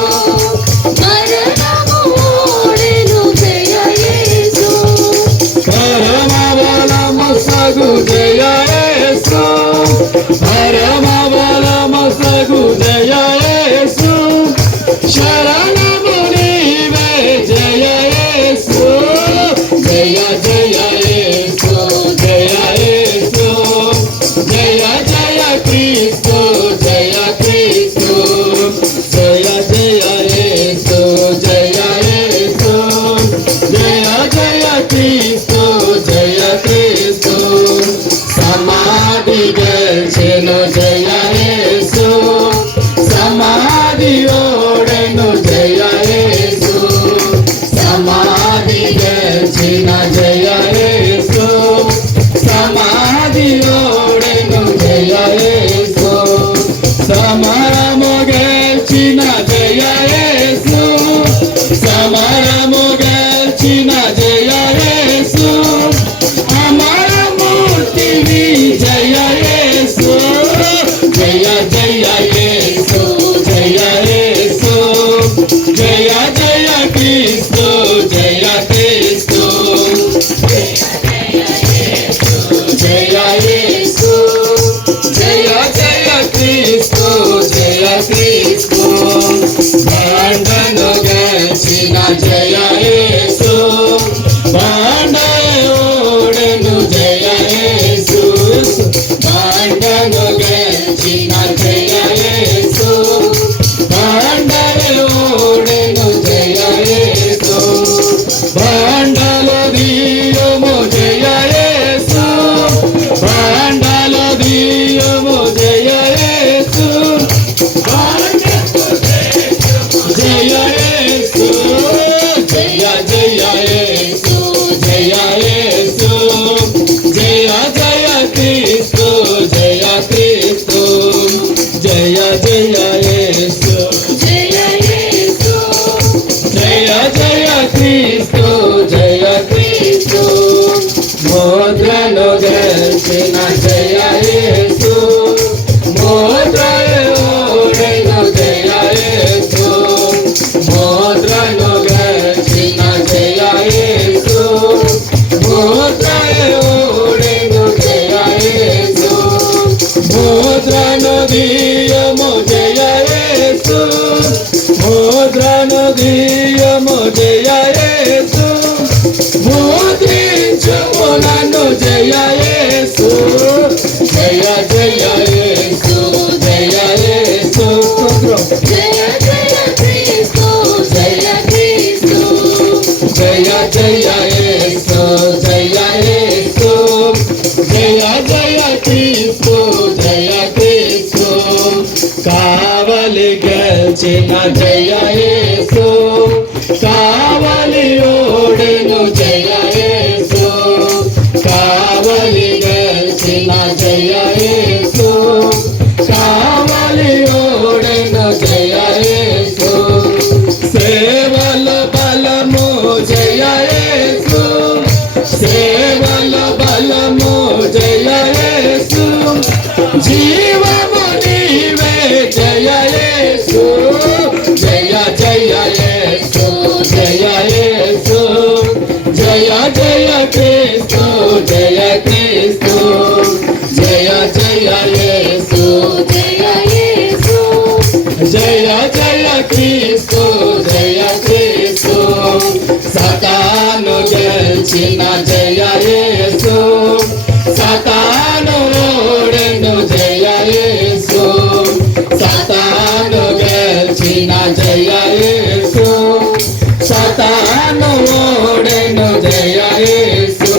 మరణము ఓడెను జయ యేసు, పరమ బలము సగు జయ యేసు, పరమ బలము సగు జయ యేసు, శరణము నీవే జయ యేసు, జయ జయ యేసు, జయ యేసు, జయ జయ క్రీస్తు, జయ క్రీస్తు, జయ జయ యేసు, జయ యేసు, జయ జయ క్రీస్తు, జయ క్రీస్తు, సమాధి గెలిచెను జయ యేసు, సమాధి ఓడెను జయ యేసు, సమాధి గెలిచిన జయ యేసు, సమాధి ఓడెను జయ యేసు, సమరము గెలిచిన జయ యేసు, సమరము గెలిచిన జయ యేసు, అమరమూర్తివి జయ యేసు, జయ జయ యేసు, జయ యేసు, జయ జయ క్రీస్తు, జయ క్రీస్తు, జయ యేసు, జయ జయ క్రీస్తు, జయ క్రీస్తు, బండను గెలిచిన జయ యేసు, బండ ఓడెను జయ యేసు, బండను గెలిచిన జయ యేసు, బండ ఓడెను జయ యేసు, బండలో దీయము జయ యేసు, బండలో దీయము జయ యేసు, జయ యేసు, జయ జయ యేసు, జయ యేసు, గెలిచిన జయ యేసు కావలి ఓడెను జయ యేసు కావలి గెలిచిన జయ యేసు కావలి ఓడెను జయ యేసు సేవల బలము జయ యేసు సేవల బలము జయ యేసు జీవము నీవే జయ యేసు జయ జయ యేసు జయ యేసు జయ జయ క్రీస్తు జయ క్రీస్తు జయ జయ యేసు జయ యేసు జయ జయ క్రీస్తు జయ క్రీస్తు సతాను గెలిచిన జయ యేసు సతాను ఓడెను జయ యేసు సతాను గెలిచిన జయ యేసు సతాను ఓడెను జయ యేసు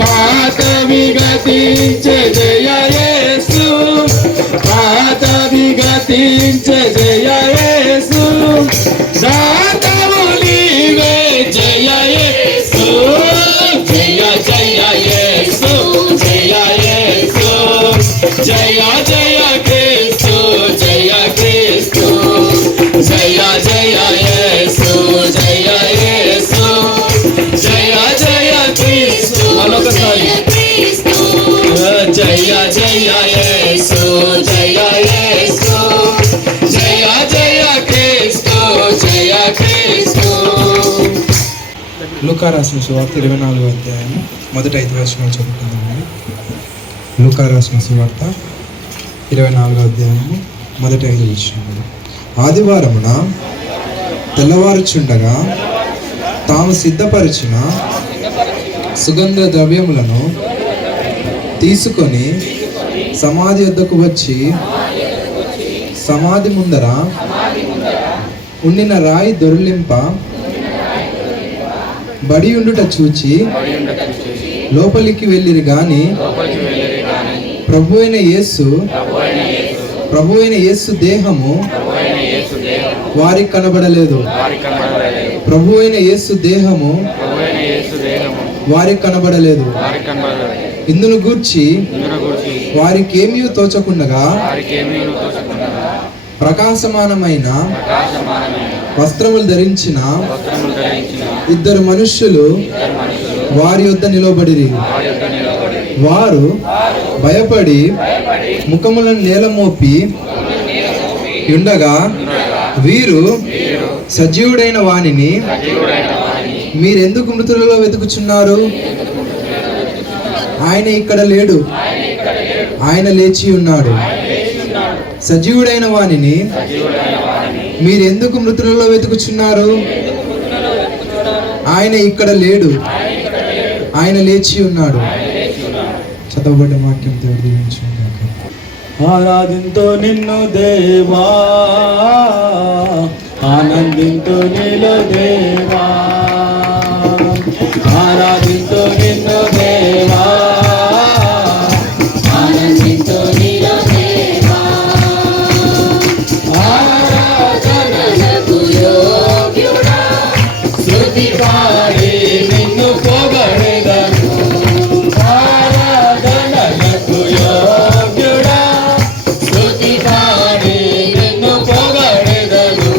పాతవి గతించే జయ యేసు పాతవి గతించే జయ యేసు దాతవు నీవే జయ యేసు జయ జయ యేసు జయ యేసు జయ జయ క్రీస్తు జయ క్రీస్తు జయ జయ యేసు జయ యేసు జయ జయ క్రీస్తు మరొకసారి క్రీస్తు జయ జయ యేసు జయ యేసు జయ జయ క్రీస్తు జయ క్రీస్తు. లూకా రాసిన సువార్త 24వ అధ్యాయం మొదటి 5 వచనాలు చదువుకుందామండి. లూకా రాసిన సువార్త 24వ అధ్యాయం మొదటి 5 వచనాలు. ఆదివారమున తెల్లవారుచుండగా తాము సిద్ధపరిచిన సుగంధ ద్రవ్యములను తీసుకొని సమాధి వద్దకు వచ్చి సమాధి ముందర ఉండిన రాయి దొర్లింప బడి ఉండుట చూచి లోపలికి వెళ్ళిరి గాని ప్రభు అయిన యేసు దేహము వారికి కనబడలేదు. ప్రభు అయిన యేసు దేహము వారికి కనబడలేదు. ఇందును గూర్చి వారికేమీ తోచకుండగా ప్రకాశమానమైన వస్త్రములు ధరించిన ఇద్దరు మనుష్యులు వారి యొద్ద నిలబడిరి. వారు భయపడి ముఖములను నేల మోపి ఉండగా వీరు సజీవుడైన వానిని మీరెందుకు మృతులలో వెతుకుచున్నారు? ఆయన ఇక్కడ లేడు, ఆయన లేచి ఉన్నాడు. సజీవుడైన వానిని మీరెందుకు మృతులలో వెతుకుచున్నారు? ఆయన ఇక్కడ లేడు, ఆయన లేచి ఉన్నాడు. చదవబడ్డ వాక్యం దేవుడు దీవించుగాక. ఆరాధింతో నిన్ను దేవా ఆనందింతో నీలో దేవా ఆరాధింతో నిన్ను దేవా ఆనందింతో నీలో దేవా ఆరాధనలకు యోగ్యుడా స్తుతి పాడి నిన్ను పొగడెదను ఆరాధనలకు యోగ్యుడా స్తుతి పాడి నిన్ను పొగడెదను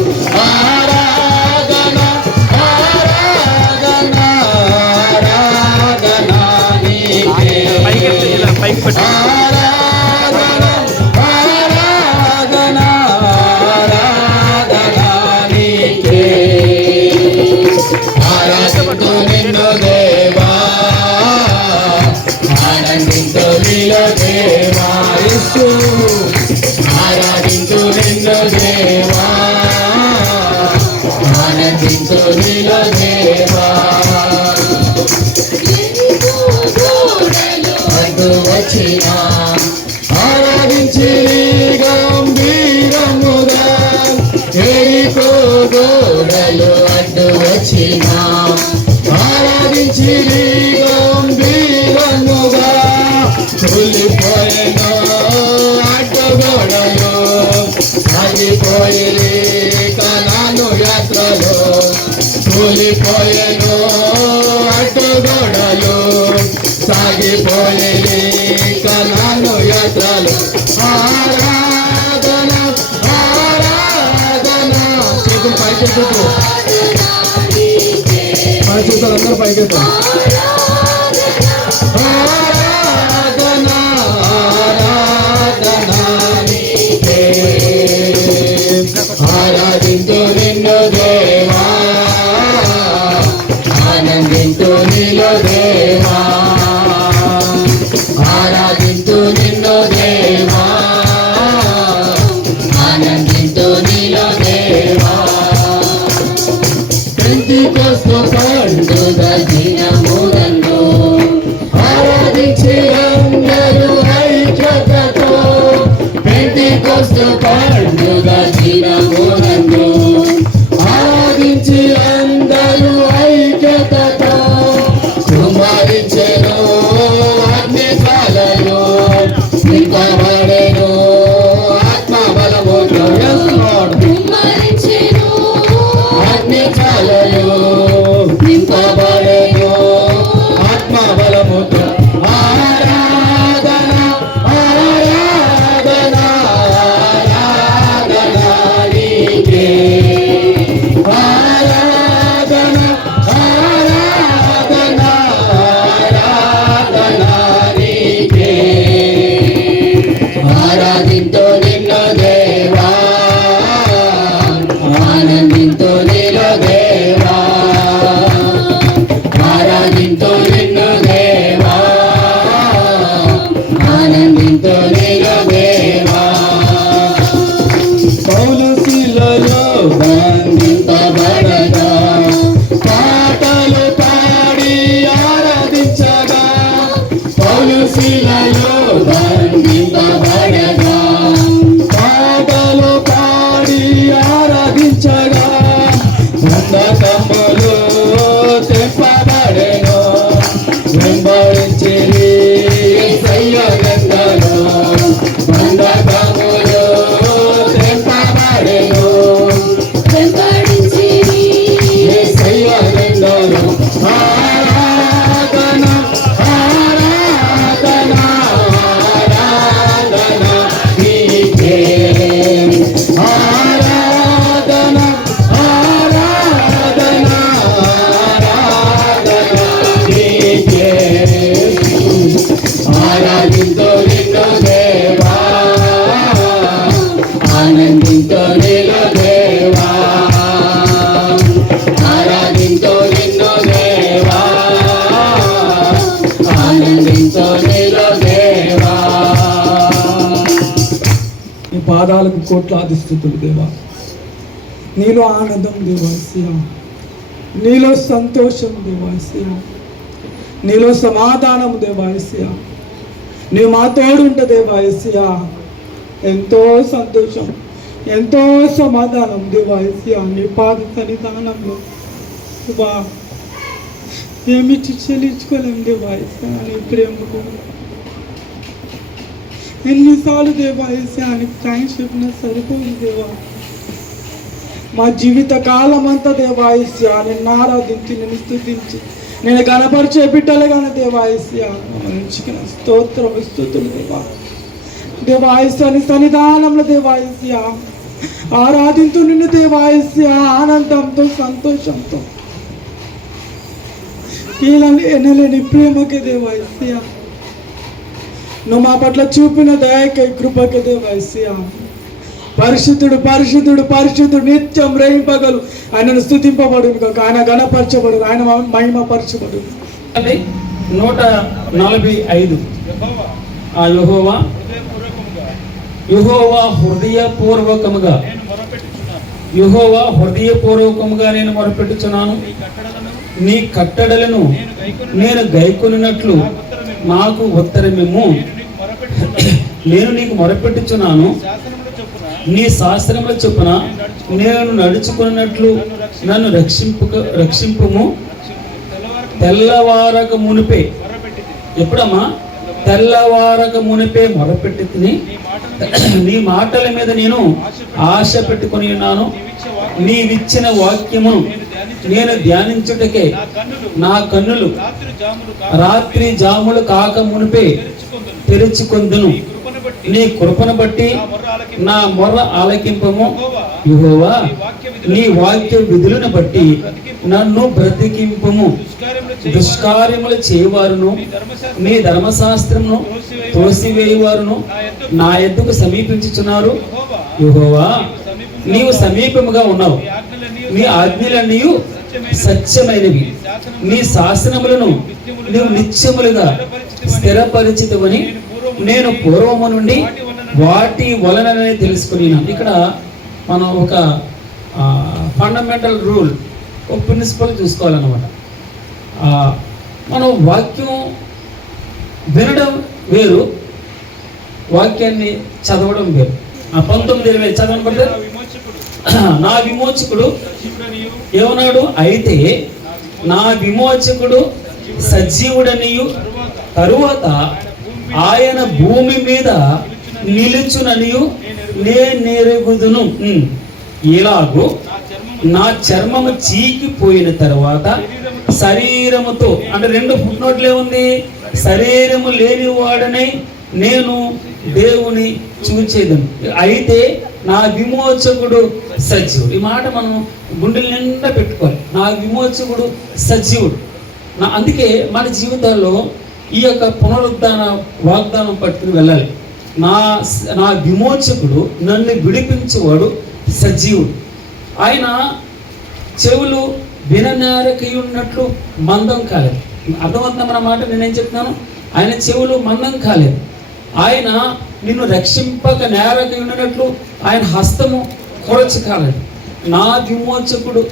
ఆరాధన ఆరాధన ఆరాధన నీకే ఆరాధన ఆరాధన ఆరాధన నీకే ఆరాధింతు నిన్ను దేవా ఆనందింతు నీలో దేవా యేసు ఆరాధింతు నిన్ను దేవా ఆనందింతు నీలో దేవా అడ్డు వచ్చిన ఆరాధించి గంభీరముగా ఎరికో గోడలు అడ్డు వచ్చిన ఆరాధించి గంభీరముగా కూలిపోయిన అడ్డు గోడలు సాగిపోయి సాగిపోయేది కనాను యాత్రలు. ఆరాధన ఆరాధన. చేతులు పైకెత్తు, మన చేతులు అందరూ పైకెత్తు. ఆరాధన ఆరాధన నీకే. ఆరాధించు నిన్ను దేవా, ఆనందించు నీలో దేవా, ఆరాధించు నిన్ను దేవా, ఆనందించు నీలో దేవా. పెంతెకొస్తు పండుగ దినమునందు ఆరాధించి అందరూ ఐక్యతతో. పెంతెకొస్తు పండుగ దినమునందు ఆరాధించి అందరూ ఐక్యతతో. కుమారించెను అగ్ని జ్వాలలు, నింపబడెను ఆత్మ బలముతో. కుమ్మరించెను అగ్ని జ్వాలలు, నింపబడెను ఆత్మ బలముతో. ఆరాధన ఆరాధన ఆరాధన నీకే. ఆరాధన ఆరాధన ఆరాధన నీకే. ఆరాధించు నిన్ను దేవా, ఆనందించు నీలో దేవా, ఆరాధించు నిన్ను దేవా, ఆనందించు నీలో దేవా. పౌలు శిలలో బంధింపబడగా పాటలు పాడి ఆరాధించగా. పౌలు శిలలో బంధింపబడగా పాటలు పాడి ఆరాధించగా. బంధకములు తెంపబడెను, వెంబడించిరి యేసయ్య వెంబడెను. బంధకములు తెంపబడెను, వెంబడించిరి యేసయ్య వెంబడెను. ఆరాధన ఆరాధన ఆరాధన నీకే. ఆరాధన ఆరాధన ఆరాధన నీకే. ఆరాధించు నిన్ను దేవా, ఆనందించు నీలో దేవా, ఆరాధించు నిన్ను దేవా, ఆనందించు నీలో దేవా. నీ పాదాలకు కోట్లాది స్తుతులు దేవా. నీలో ఆనందం దేవాస్య, నీలో సంతోషం దేవాస్య, నీలో సమాధానం దేవాస్య. నీ మా తోడుంటే దేవాస్య ఎంతో సంతోషం, ఎంతో సమాధానం దేవాస్య. నీ పాద సన్నిధానంలో దేవా ఏమిచ్చి చెల్లించుకోలేం దేవాస్య. నీ ప్రేమకు ఎన్నిసార్లు దేవాయస్యానికి థ్యాంక్స్ చెప్పినా సరిపోయింది దేవా. మా జీవిత కాలం అంతా దేవాయస్య నిన్ను ఆరాధించి, నిన్ను స్తుతించి, నేను గణపరిచే బిడ్డలుగానే దేవాయస్య మంచిగా స్తోత్రం స్తుతులు దేవా. దేవాయస్యాని సన్నిధానంలో దేవాయస్య ఆరాధించు నిన్ను దేవాయస్య ఆనందంతో సంతోషంతో. ఇలా ఎనలేని ప్రేమకే దేవాయస్య, నువ్వు మా పట్ల చూపిన దయకై కృపకి దేవాస్య. పరిశుద్ధుడు పరిశుద్ధుడు పరిశుద్ధుడు నిత్యం రేయింపగలు. ఆయనను స్తుతింపబడును కాక, ఆయన గణపరచబడు, ఆయన మహిమపరచబడు. 145 ఆ యెహోవా హృదయపూర్వకముగా నేను మొరపెట్టుచున్నాను. నీ కట్టడలను నేను గైకొనినట్లు నాకు ఉత్తరమిమ్ము. నేను నీకు మొరపెట్టుచున్నాను. నీ శాస్త్రముల చొప్పున నేను నడుచుకున్నట్లు నన్ను రక్షింపుము. తెల్లవారక మునిపే, ఎప్పుడమ్మా? తెల్లవారక మునిపే మొరపెట్టి తిని నీ మాటల మీద నేను ఆశ పెట్టుకొని ఉన్నాను. నీవిచ్చిన వాక్యమును నేను ధ్యానించుటకే నా కన్నులు రాత్రి జాములు కాక మునిపే తెరుచుకొందును. నీ కృపను బట్టి నా మొర్ర ఆలకింపము. యెహోవా, నీ వాక్య విధులను బట్టి నన్ను బ్రతికింపము. దుష్కార్యములు చేయవారును నీ ధర్మశాస్త్రమును తోసివేయువారును నా ఎద్దుకు సమీపించుచున్నారు. యెహోవా, నీవు సమీపముగా ఉన్నావు. నీ ఆజ్ఞలన్నీ సత్యమైనవి. నీ శాసనములను నీవు నిత్యములుగా స్థిరపరిచితవని నేను పూర్వము నుండి వాటి వలననే తెలుసుకున్నాను. ఇక్కడ మనం ఒక ఫండమెంటల్ రూల్, ఒక ప్రిన్సిపల్ చూసుకోవాలన్నమాట. మనం వాక్యం వినడం వేరు, వాక్యాన్ని చదవడం వేరు. 19:20 చదవని పడితే, నా విమోచకుడు ఏమన్నాడు? అయితే నా విమోచకుడు సజీవుడనియు తరువాత ఆయన భూమి మీద నిలుచుననియు నేనెరుగుదును. ఇలాగూ నా చర్మము చీకిపోయిన తర్వాత శరీరముతో, అంటే 2 ఫుట్నోట్లే ఉంది, శరీరము లేనివాడనై నేను దేవుని చూచేదను. అయితే నా విమోచకుడు సజీవుడు. ఈ మాట మనం గుండెల నిండా పెట్టుకోవాలి. నా విమోచకుడు సజీవుడు. అందుకే మన జీవితాల్లో ఈ యొక్క పునరుద్ధాన వాగ్దానం పట్టుకుని వెళ్ళాలి. నా విమోచకుడు, నన్ను విడిపించేవాడు సజీవుడు. ఆయన చెవులు విననేరకై ఉన్నట్లు మందం కాలేదు. అర్థమవుతుందా మన మాట? నేనేం చెప్తున్నాను? ఆయన చెవులు మందం కాలేదు. ఆయన నిన్ను రక్షింపక నేరకై ఉన్నట్లు ఆయన హస్తము కొరచ కాలేదు. నా విమోచకుడు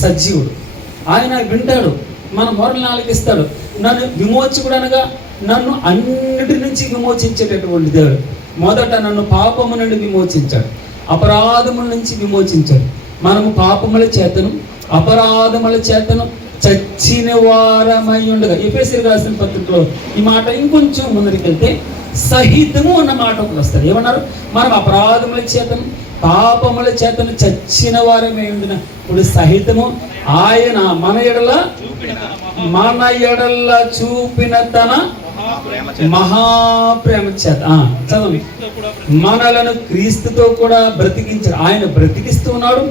సజీవుడు. ఆయన వింటాడు, మన మొరలు ఆలకిస్తాడు. నన్ను విమోచకుడు అనగా నన్ను అన్నిటి నుంచి విమోచించేటటువంటి దేవుడు. మొదట నన్ను పాపము నుండి విమోచించాడు, అపరాధముల నుంచి విమోచించాడు. మనము పాపముల చేతను అపరాధముల చేతను చచ్చిన వారమై ఉండగా, ఎఫెసీయులకు రాసిన పత్రికలో ఈ మాట ఇంకొంచెం ముందరికెళ్తే సహితము అన్న మాట ఒకటి వస్తుంది. ఏమన్నారు? మనం అపరాధముల చేతను పాపముల చేతను చచ్చిన వారమై ఉండిన ఇప్పుడు సహితము ఆయన మన ఎడల చూపిన తన మహాప్రేమ చేత చదవండి, మనలను క్రీస్తుతో కూడా బ్రతికించాడు. ఆయన బ్రతికిస్తున్నాడు,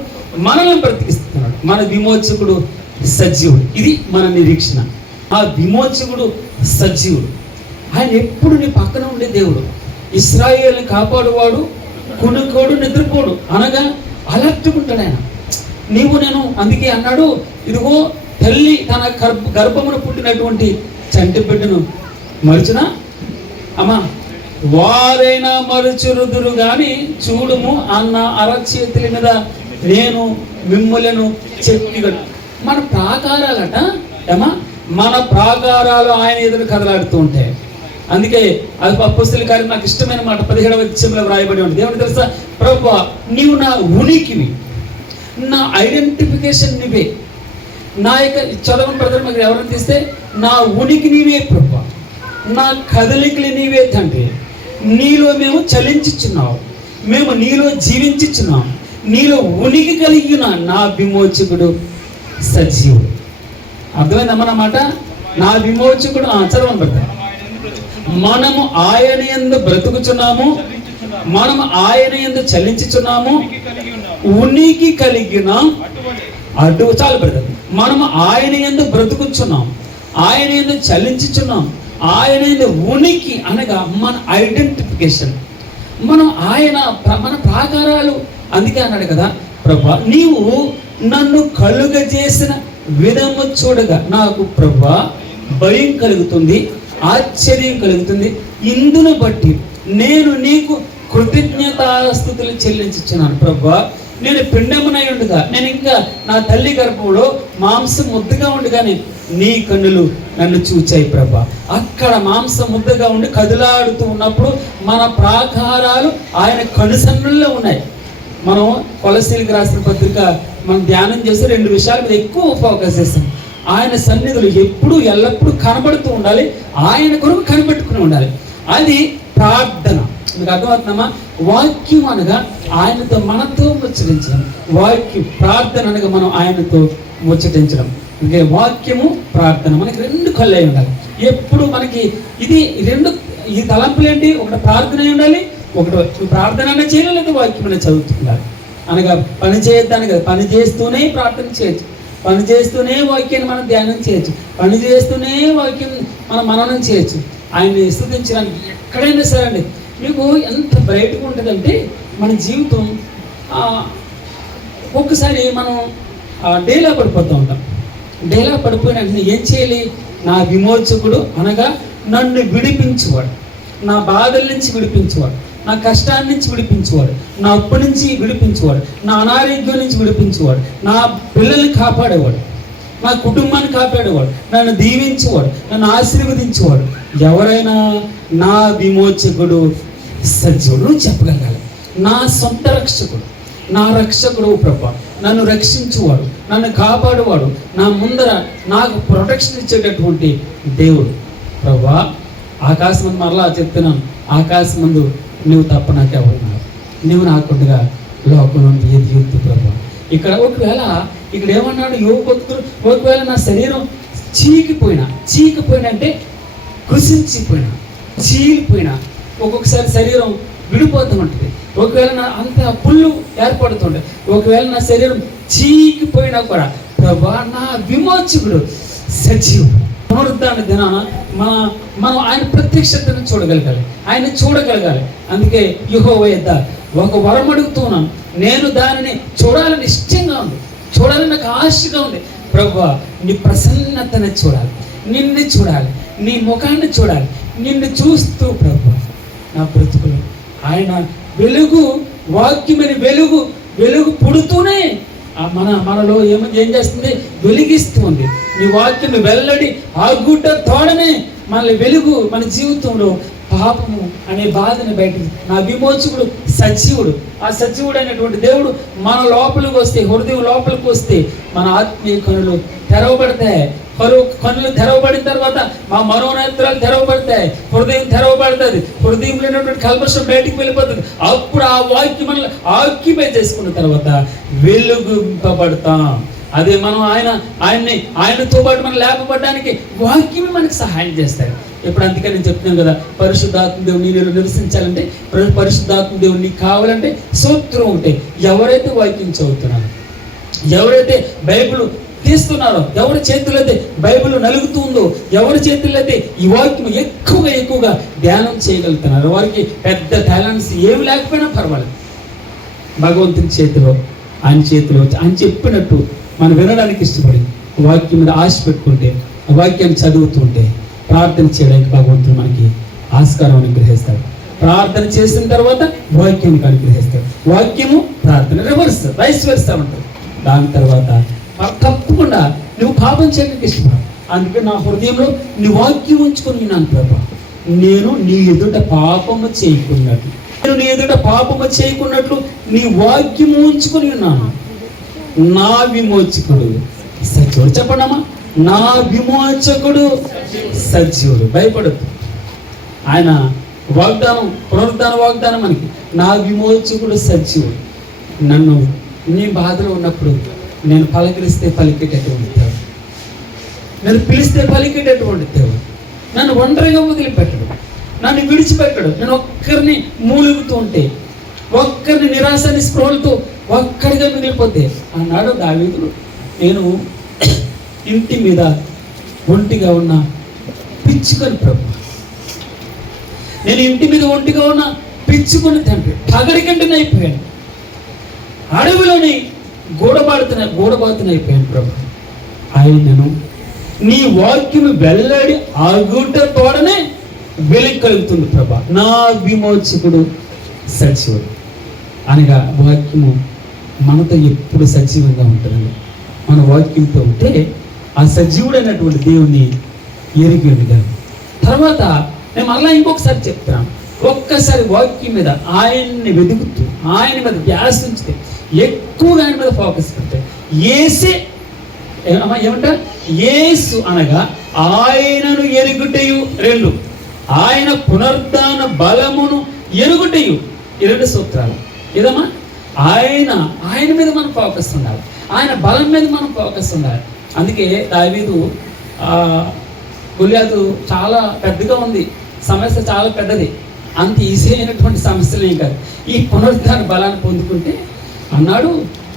మనల్ని బ్రతికిస్తున్నాడు. మన విమోచకుడు సజీవుడు. ఇది మన నిరీక్షణ. ఆ విమోచకుడు సజీవుడు. ఆయన ఎప్పుడు నీ పక్కన ఉండే దేవుడు. ఇశ్రాయేలుని కాపాడువాడు, కునుకోడు, నిద్రపోడు అనగా అలర్ట్గా ఉంటాడు ఆయన. నేను అందుకే అన్నాడు, ఇదిగో తల్లి తన గర్భమును పుట్టినటువంటి చంటి బిడ్డను మరుచునా అమ్మా, వారైనా మరుచురుదురు గాని చూడుము అన్న అరచేతుల మీద నేను మిమ్ములను చెప్పిగ. మన ప్రాకారాలట ఏమా, మన ప్రాకారాలు ఆయన ఎదురు కదలాడుతూ ఉంటాయి. అందుకే అది అపొస్తలుల కార్యం నాకు ఇష్టమైన మాట 17వ అధ్యాయంలో వ్రాయబడి ఉంటుంది. దేవుని తెలుసా? ప్రభువా, నీవు నా ఉనికివి, నా ఐడెంటిఫికేషన్ నీవే. నా యొక్క చదవని బ్రదర్ మాకు ఎవరైనా తీస్తే, నా ఉనికి నీవే ప్రభువా, నా కదలికలు నీవే తండ్రి. నీలో మేము చలించుచున్నావు, మేము నీలో జీవించుచున్నాం. నీలో ఉనికి కలిగిన నా విమోచకుడు సజీవుడు. అర్థమైందన్నమాట? నా విమోచకుడు చదవని బ్రదర్. మనము ఆయన యందు బ్రతుకుచున్నాము, మనము ఆయన యందు చలించుచున్నాము, ఉనికి కలిగిన చాలు బ్రదర్. మనము ఆయన యందు బ్రతుకుచున్నాం, ఆయన యందు చలించుచున్నాం, ఆయన యందు ఉనికి అనగా మన ఐడెంటిఫికేషన్. మనం ఆయన మన ప్రాకారాలు. అందుకే అన్నాడు కదా, ప్రభా నీవు నన్ను కలుగజేసిన విధము చూడగా నాకు ప్రభా భయం కలుగుతుంది, ఆశ్చర్యం కలుగుతుంది. ఇందును బట్టి నేను నీకు కృతజ్ఞతాస్తుతులు చెల్లించుచున్నాను. ప్రభా, నేను పిండమునై ఉండగా, నేను ఇంకా నా తల్లి గర్భంలో మాంసం ముద్దగా ఉండగానే నీ కన్నులు నన్ను చూచాయి ప్రభా. అక్కడ మాంసం ముద్దగా ఉండి కదులాడుతూ ఉన్నప్పుడు మన ప్రాకారాలు ఆయన కనుసన్నుల్లో ఉన్నాయి. మనం కొలసీలకు రాసిన పత్రిక మనం ధ్యానం చేసి 2 విషయాల మీద ఎక్కువ ఫోకస్ చేస్తాం. ఆయన సన్నిధులు ఎప్పుడు ఎల్లప్పుడూ కనబడుతూ ఉండాలి, ఆయన కొరకు కనిపెట్టుకుని ఉండాలి. అది ప్రార్థన. మీకు అర్థమవుతున్నామా? వాక్యం అనగా ఆయనతో మనతో ముచ్చరించడం, వాక్యం. ప్రార్థన అనగా మనం ఆయనతో ముచ్చటించడం. అంటే వాక్యము ప్రార్థన మనకి రెండు కళ్ళు అయి ఉండాలి ఎప్పుడు. మనకి ఇది రెండు ఈ తలంపులు ఏంటి? ఒకటి ప్రార్థన అయి ఉండాలి, ఒకటి ప్రార్థన అనే చేయాలి, లేదా వాక్యం అనేది చదువుతుండాలి. అనగా పని చేయొద్దాను కదా, పని చేస్తూనే ప్రార్థన చేయొచ్చు, పని చేస్తూనే వాక్యాన్ని మనం ధ్యానం చేయొచ్చు, పని చేస్తూనే వాక్యం మనం మననం చేయొచ్చు. ఆయన్ని స్తుతించడానికి ఎక్కడైనా సరే అండి మీకు ఎంత బ్రైట్గా ఉంటుందంటే మన జీవితం. ఒక్కసారి మనం డేలా పడిపోతూ ఉంటాం. డేలా పడిపోయిన వెంటనే ఏం చేయాలి? నా విమోచకుడు అనగా నన్ను విడిపించేవాడు, నా బాధల నుంచి విడిపించేవాడు, నా కష్టాన్ని నుంచి విడిపించేవాడు, నా అప్పు నుంచి విడిపించేవాడు, నా అనారోగ్యం నుంచి విడిపించేవాడు, నా పిల్లల్ని కాపాడేవాడు, నా కుటుంబాన్ని కాపాడేవాడు, నన్ను దీవించేవాడు, నన్ను ఆశీర్వదించేవాడు ఎవరైనా నా విమోచకుడు సజీవుడు చెప్పగలగాలి. నా సొంత రక్షకుడు, నా రక్షకుడు ప్రభా, నన్ను రక్షించువాడు, నన్ను కాపాడువాడు, నా ముందర నాకు ప్రొటెక్షన్ ఇచ్చేటటువంటి దేవుడు ప్రభా. ఆకాశం ముందు మరలా చెప్తున్నాను, ఆకాశం ముందు నువ్వు తప్ప నాకెవరున్నారు, నువ్వు నాకుండగా లోకంలో ఏది యూత్ ప్రభా. ఇక్కడ ఒకవేళ ఇక్కడ ఏమన్నాడు యోగ భక్తుడు, ఒకవేళ నా శరీరం చీకిపోయినా అంటే కృషించిపోయినా, చీలిపోయినా, ఒక్కొక్కసారి శరీరం విడిపోతూ ఉంటుంది, ఒకవేళ నా అంత పుళ్ళు ఏర్పడుతుండే, ఒకవేళ నా శరీరం చీకిపోయినా కూడా ప్రభా నా విమోచకుడు సజీవుడు. పునరుద్ధాన దినాన మనం ఆయన ప్రత్యక్షతను చూడగలగాలి, ఆయన చూడగలగాలి. అందుకే యెహోవా యొద్ద ఒక వరం అడుగుతున్నాను, నేను దానిని చూడాలని ఇష్టంగా ఉంది, చూడాలని నాకు ఆశగా ఉంది. ప్రభువా నీ ప్రసన్నతను చూడాలి, నిన్ను చూడాలి, నీ ముఖాన్ని చూడాలి. నిన్ను చూస్తూ ప్రభువా నా బ్రతుకులు ఆయన వెలుగు, వాక్యమని వెలుగు పుడుతూనే మనలో ఏం చేస్తుంది? వెలిగిస్తుంది. నీ వాక్యం వెల్లడి ఆ గుడ్డ తోడనే మన వెలుగు మన జీవితంలో పాపము అనే బాధని బయటకు. నా విమోచకుడు సజీవుడు, ఆ సజీవుడు అనేటువంటి దేవుడు మన లోపలికి వస్తే, హృదయం లోపలికి వస్తే మన ఆత్మీయ కనులు తెరవబడతాయి. కనులు తెరవబడిన తర్వాత మా మనోనేత్రాలు తెరవబడతాయి, హృదయం తెరవబడుతుంది, హృదయంలో ఉన్నటువంటి కల్మషం బయటికి వెళ్ళిపోతుంది. అప్పుడు ఆ వాక్యం మనల్ని ఆక్యుపై చేసుకున్న తర్వాత వెలుగుంపబడతాం. అదే మనం ఆయనతో పాటు మనం లేపబడడానికి వాక్యమే మనకి సహాయం చేస్తాడు. ఇప్పుడు అందుకని నేను చెప్తున్నాను కదా, పరిశుద్ధాత్మ దేవుని నీలో నివసించాలంటే, పరిశుద్ధాత్మ దేవుని నీకు కావాలంటే సూత్రం ఉంటే, ఎవరైతే వాక్యం చదువుతున్నారో, ఎవరైతే బైబిల్ తీస్తున్నారో, ఎవరి చేతుల్లో అయితే బైబిల్ నలుగుతుందో, ఎవరి చేతుల్లో అయితే ఈ వాక్యం ఎక్కువగా ధ్యానం చేయగలుగుతున్నారు, వారికి పెద్ద టాలెంట్స్ ఏమి లేకపోయినా పర్వాలేదు, భగవంతుని చేతిలో, ఆయన చెప్పినట్టు మనం వినడానికి ఇష్టపడి వాక్యం మీద ఆశ పెట్టుకుంటే, వాక్యాన్ని చదువుతుంటే, ప్రార్థన చేయడానికి భగవంతుడు మనకి ఆస్కారం అనుగ్రహిస్తాడు. ప్రార్థన చేసిన తర్వాత వాక్యం అనుగ్రహిస్తాడు. వాక్యము ప్రార్థన వైస్ వర్సా ఉంటుంది. దాని తర్వాత తప్పకుండా నువ్వు పాపం చేయడానికి ఇష్టపడవు. అందుకే నా హృదయంలో నీ వాక్యం ఉంచుకొని విన్నాను ప్రభా, నేను నీ ఎదుట పాపము చేయకున్నట్లు నీ వాక్యము ఉంచుకొని ఉన్నాను. నా విమోచకుడు సజీవుడు. చెప్పండమ్మా, నా విమోచకుడు సజీవుడు. భయపడద్దు. ఆయన వాగ్దానం, పునరుద్ధాన వాగ్దానం మనకి, నా విమోచకుడు సజీవుడు. నన్ను నీ బాధలో ఉన్నప్పుడు నేను పలకరిస్తే పలికేటటువంటి దేవుడు, నేను పిలిస్తే పలికేటటువంటి దేవుడు, నన్ను ఒంటరిగా వదిలిపెట్టడు, నన్ను విడిచిపెట్టడు. నేను ఒక్కరిని మూలుగుతూ ఉంటే, ఒక్కరిని నిరాశ నిస్పృహలతో ఒక్కడిగా మిగిలిపోతే అన్నాడు దావీదు, నేను ఇంటి మీద ఒంటిగా ఉన్న పిచ్చుకొని ప్రభు, నేను ఇంటి మీద ఒంటిగా ఉన్న పిచ్చుకొని తండ్రి, పగడికంటనే అయిపోయాను, అడవిలోని గూడబాతునైపోయాను ప్రభు. ఆయనను నీ వాక్యము వెల్లడి ఆగుట తోడనే వెలుగు కలుగుతుంది ప్రభా. నా విమోచకుడు సజీవుడు అనగా వాక్యము మనతో ఎప్పుడు సజీవంగా ఉంటుందండి. మన వాక్యంతో ఉంటే ఆ సజీవుడైనటువంటి దేవుని ఎరిగి ఉండగలం. తర్వాత నేను మళ్ళీ ఇంకొకసారి చెప్తాను, ఒక్కసారి వాక్యం మీద ఆయన్ని వెతుకుతూ, ఆయన మీద ధ్యాస ఉంచితే, ఎక్కువగా ఆయన మీద ఫోకస్ పెడితే, ఏమంటారు? యేసు అనగా ఆయనను ఎరుగుటయు, రెండు ఆయన పునరుద్ధాన బలమును ఎరుగుటయు, ఈ రెండు సూత్రాలు. ఏదమ్మా? ఆయన మీద మనం ఫోకస్ ఉండాలి. ఆయన బలం మీద మనం ఫోకస్ ఉండాలి. అందుకే దావీదు గొలియాతు చాలా పెద్దగా ఉంది, సమస్య చాలా పెద్దది, అంత ఈజీ అయినటువంటి సమస్యలు ఏం కాదు. ఈ పునరుద్ధాన బలాన్ని పొందుకుంటే అన్నాడు,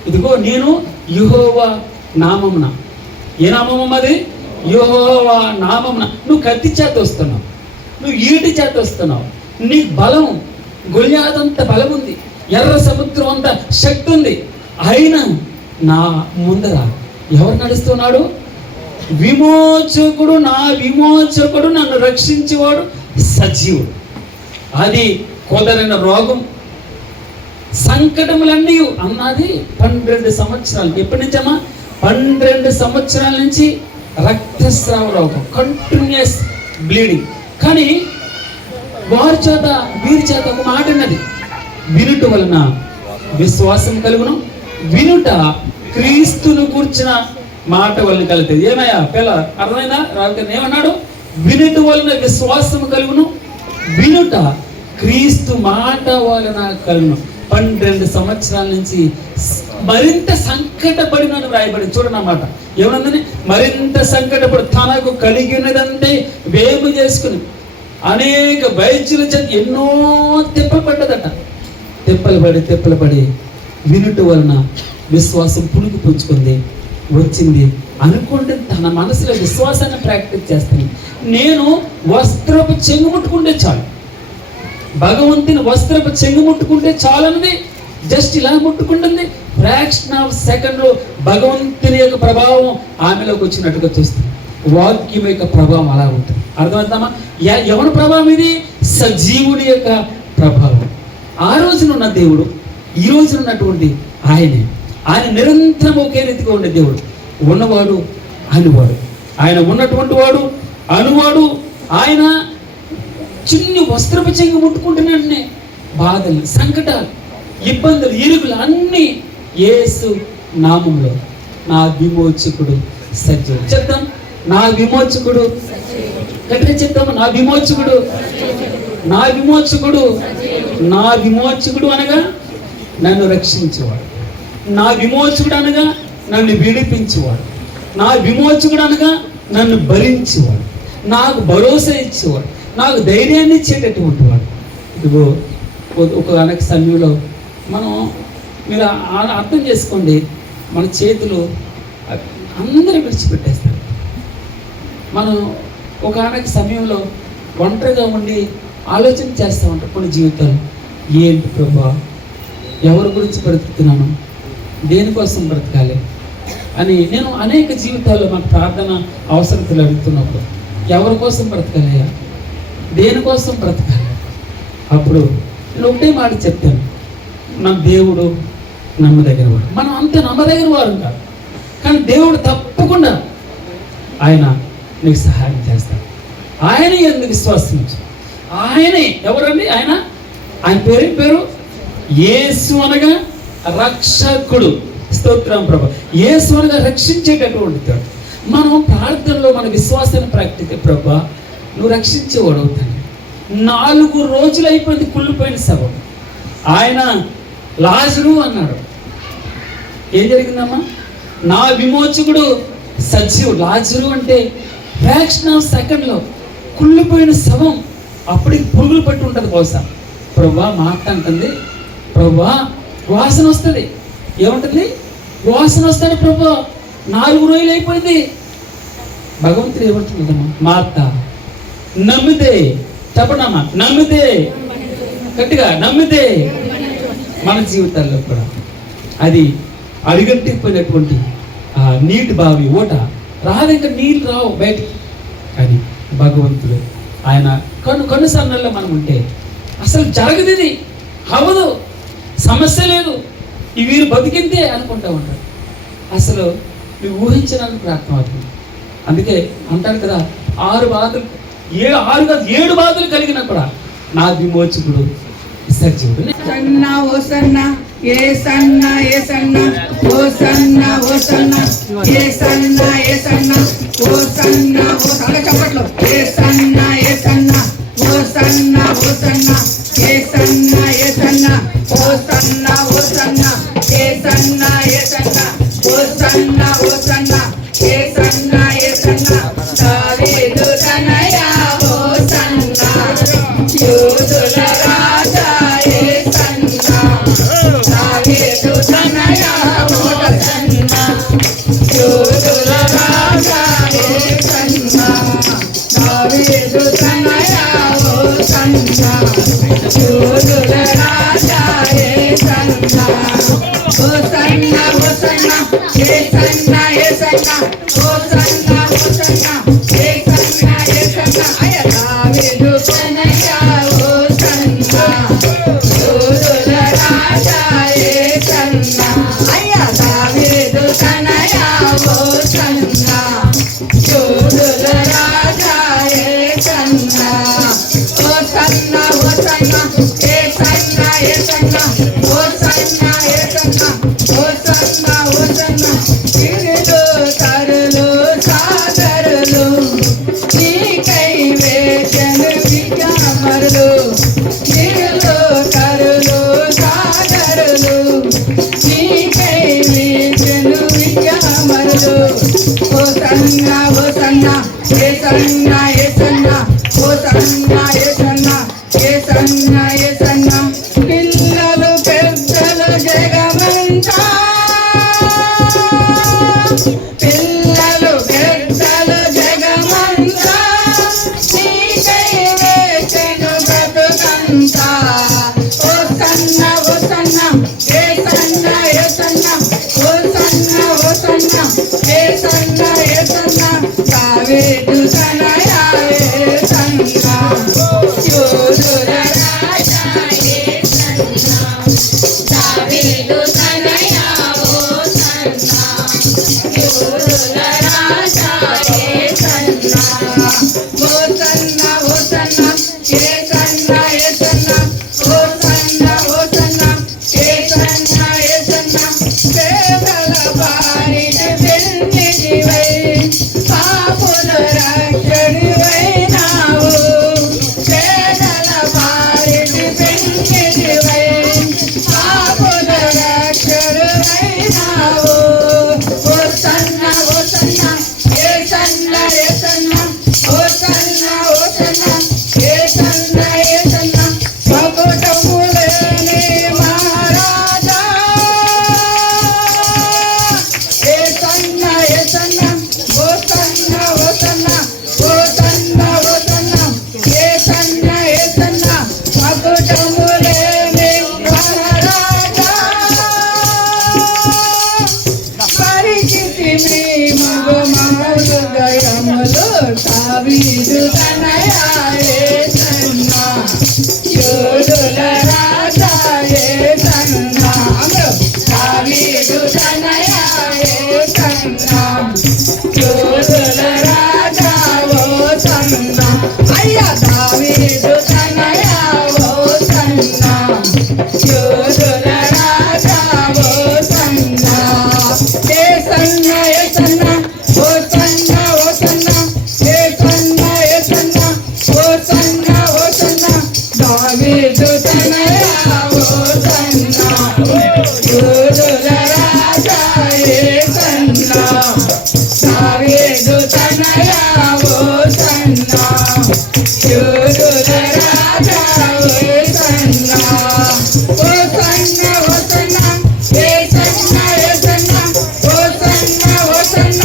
ఇదిగో నేను యెహోవా నామమున, ఏ నామం అది? యెహోవా నామమున. నువ్వు కత్తి చేత వస్తున్నావు, నువ్వు ఈటి చేత వస్తున్నావు, నీకు బలం, గొలియాతు అంత బలం ఉంది, ఎర్ర సముద్రం అంత శక్తి ఉంది, అయినా నా ముందర ఎవరు నడుస్తున్నాడు? విమోచకుడు, నా విమోచకుడు, నన్ను రక్షించేవాడు సజీవుడు. అది కుదరైన రోగం, సంకటములన్నీ అన్నది 12 సంవత్సరాలు. ఎప్పటి నుంచమ్మా? 12 సంవత్సరాల నుంచి రక్తస్రావ రోగం, కంటిన్యూస్ బ్లీడింగ్. కానీ వారి చేత వీరి చేత ఒక మాట అన్నది, వినుట వలన విశ్వాసం కలుగును, వినుట క్రీస్తును కూర్చిన మాట వలన కలుగుతుంది. ఏమయ్యా పిల్ల, అర్థమైందా? రావుకని ఏమన్నాడు? వినుట వలన విశ్వాసం కలుగును, వినుట క్రీస్తు మాట వలన కలుగును. 12 సంవత్సరాల నుంచి మరింత సంకటపడినని రాయబడి చూడండి అన్నమాట. ఏమన్నది? మరింత సంకటపడి తనకు కలిగినదంటే వేము చేసుకుని అనేక వైద్యుల చేత ఎన్నో తిప్పలు పడ్డదట. తిప్పలు పడి వినుట వలన విశ్వాసం పుణుకు పుంజుకుంది, వచ్చింది. అనుకుంటే తన మనసులో విశ్వాసాన్ని ప్రాక్టీస్ చేస్తాను. నేను వస్త్రపు చెంగు ముట్టుకుంటే చాలు, భగవంతుని వస్త్రపు చెంగు ముట్టుకుంటే చాలన్నది. జస్ట్ ఇలా ముట్టుకుంటుంది, ఫ్రాక్షన్ ఆఫ్ సెకండ్లో భగవంతుని యొక్క ప్రభావం ఆమెలోకి వచ్చినట్టుగా చూస్తుంది. వాక్యం యొక్క ప్రభావం అలా ఉంటుంది. అర్థమవుతామా? ఎవరి ప్రభావం ఇది? సజీవుడి యొక్క ప్రభావం. ఆ రోజునున్న దేవుడు, ఈ రోజునున్నటువంటి ఆయనే. ఆయన నిరంతరం ఒకే రీతిగా ఉండే దేవుడు, ఉన్నవాడు అనువాడు. ఆయన ఉన్నటువంటి వాడు అనువాడు. ఆయన చిన్ని వస్త్రపు చెంగు ముట్టుకుంటున్నాడనే బాధలు, సంకటాలు, ఇబ్బందులు, ఇరుగులు అన్నీ యేసు నామంలో నా విమోచకుడు సజీవుడు. చెప్తాం, నా విమోచకుడు. గట్టిగా చెప్తాము, నా విమోచకుడు, నా విమోచకుడు. నా విమోచకుడు అనగా నన్ను రక్షించేవాడు, నా విమోచకుడు అనగా నన్ను విడిపించేవాడు, నా విమోచకుడు అనగా నన్ను భరించేవాడు, నాకు భరోసా ఇచ్చేవాడు, నాకు ధైర్యాన్ని ఇచ్చేటటువంటి వాడు. ఇదిగో ఒక అనేక సమయంలో మనం, మీరు అర్థం చేసుకోండి, మన చేతులు అందరూ విడిచిపెట్టేస్తారు. మనం ఒక అనేక సమయంలో ఒంటరిగా ఉండి ఆలోచన చేస్తూ ఉంటాం కొన్ని జీవితాలు. ఏంటి ప్రభా, ఎవరి గురించి బ్రతుకుతున్నాను, దేనికోసం బ్రతకాలి అని నేను అనేక జీవితాల్లో మన ప్రార్థన అవసరతలు అడుగుతున్నప్పుడు, ఎవరి కోసం బ్రతకాలయ్యా, దేనికోసం బ్రతకాలి? అప్పుడు నేను ఒకటే మాట చెప్తాను, నా దేవుడు నమ్మదగిన వాడు. మనం అంతే నమ్మదగిన వారు కాదు, కానీ దేవుడు తప్పకుండా ఆయన నీకు సహాయం చేస్తాడు. ఆయన ఎందుకు విశ్వాసించు, ఆయనే. ఎవరండి ఆయన? ఆయన పేరు యేసు అనగా రక్షకుడు. స్తోత్రం ప్రభు. యేసు అనగా రక్షించేటటువంటి. మనం ప్రార్థనలో మన విశ్వాసాన్ని ప్రాక్టిక, ప్రభా నువ్వు రక్షించేవాడు అవుతాను. 4 రోజులు అయిపోయింది కుళ్ళిపోయిన శవం. ఆయన లాజరు అన్నాడు. ఏం జరిగిందమ్మా? నా విమోచకుడు సజీవుడు. లాజరు అంటే ఫ్రాక్షన్ ఆఫ్ సెకండ్లో కుళ్ళిపోయిన శవం. అప్పటికి పురుగులు పట్టి ఉంటుంది బహుశా. ప్రభా మాట అంటుంది, ప్రభా వాసన వస్తుంది. ఏముంటుంది? వాసన వస్తుంది ప్రభా, 4 రోజులు అయిపోయింది. భగవంతుడు ఏమంటున్నాడమ్మా? మార్త నమ్మితే, చెప్పనమ్మా, నమ్మితే, గట్టిగా నమ్మితే మన జీవితాల్లో కూడా అది అడిగట్టిపోయినటువంటి నీటి బావి ఓట రాదు, ఇంకా నీళ్ళు రావు బయటికి. కానీ భగవంతుడు ఆయన కను సన్నల్లో మనం ఉంటే అసలు జరగదు, ఇది అవ్వదు, సమస్య లేదు, ఈ వీరు బతికిందే అనుకుంటా ఉంటారు. అసలు నువ్వు ఊహించడానికి ప్రయత్నం అవుతుంది. అందుకే అంటారు కదా, 6 బాధలు, 7 బాధలు కలిగినా కూడా నా విమోచకుడు సజీవుడు. సన్న ఓ సన్న ఏ సన్న ఏ సన్న ఓ సన్న ఓ సన్న ఏ సన్న ఏ సన్న ఓ సన్న ఓ సన్న చప్పట్లు. ఏ సన్న ఏ సన్న ఓ సన్న ఓ సన్న ఏ సన్న ఏ సన్న ఓ సన్న ఓ సన్న ఏ సన్న ఏ సన్న ఓ యూదుల రాజా యేసన్న హోసన్న హోసన్న యేసన్న యేసన్న హోసన్న హోసన్న యేసన్న యేసన్న అయ్య దావీదు తనయ హోసన్న యూదుల రాజా యేసన్న అయ్య దావీదు తనయ హోసన్న యూదుల రాజా యేసన్న హోసన్న హోసన్న యేసన్న యేసన్న హోసన్న యేసన్న హోసన్న హోసన్న తిరులు తరులు సాగరులు నీకై వేచను విజామరులు తిరులు తరులు సాగరులు నీకై వేచను విజామరులు హోసన్న హోసన్న యేసన్న యేసన్న హోసన్న యేసన్న యేసన్న యేసన్న పిల్లలు పెద్దలు జగమంతా పిల్లలు పెద్దలు జగమంతా నీకై వేచెను బ్రతుకంతా హోసన్న హోసన్న యేసన్న యేసన్న హోసన్న హోసన్న యేసన్న యేసన్న దావీదు తనయ యేసన్న యూదుల రాజా యేసన్న దావీదు తనయ హోసన్న యూదుల రాజా యేసన్న హోసన్న హోసన్న యేసన్న యేసన్న హోసన్న హోసన్న యేసన్న యేసన్న పేదల బారిన వెన్నిదివై పాపుల రక్షణివైనావు పేదల బారిన వెన్నిదివై పాపుల రక్షణివైనావు హోసన్న హోసన్న యేసన్న యేసన్న హోసన్న హోసన్న యేసన్న యేసన్న మకుటములేని మహారాజా యేసన్న యేసన్న హోసన్న హోసన్న హోసన్న హోసన్న యేసన్న యేసన్న మకుటములేని మహారాజా పరిచితి మీ మగు మౌలు గయములు దావీదు తనయ యేసన్న యూదుల రాజా యేసన్న దావీదు తనయ యేసన్న యూదుల రాజా హోసన్న అయ్య దావీదు తనయ హోసన్న యూదుల రాజా హోసన్న యేసన్న యేసన్న హోసన్న హోసన్న యేసన్న యేసన్న హోసన్న హోసన్న దావీదు తనయ హోసన్న యూదుల రాజా యేసన్న దావీదు తనయ హోసన్న యూదుల రాజా యేసన్న హోసన్న హోసన్న యేసన్న యేసన్న హోసన్న హోసన్న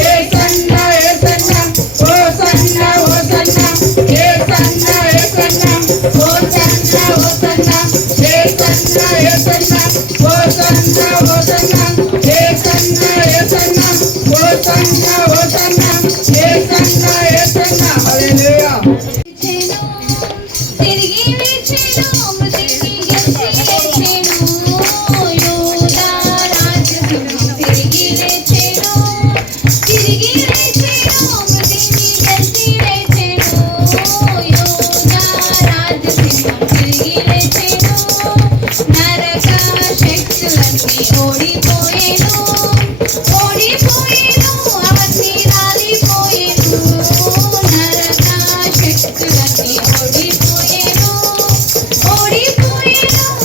యేసన్న యేసన్న హోసన్న హోసన్న యేసన్న యేసన్న హోసన్న హోసన్న యేసన్న యేసన్న హోసన్న హోసన్న యేసన్న యేసన్న హోసన్న హోసన్న యేసన్న యేసన్న హల్లెలూయా తిరిగి లేచెను మృతిని గెలిచి లేచెను యూదా రాజసింహం తిరిగి లేచెను మృతిని గెలిచి లేచెను యూదా రాజసింహం తిరిగి లేచెను నరక శక్తులన్నీ ఓడిపోయెను అవన్నీ రాలిపోయెను నరక శక్తులన్నీ ఓడిపోయెను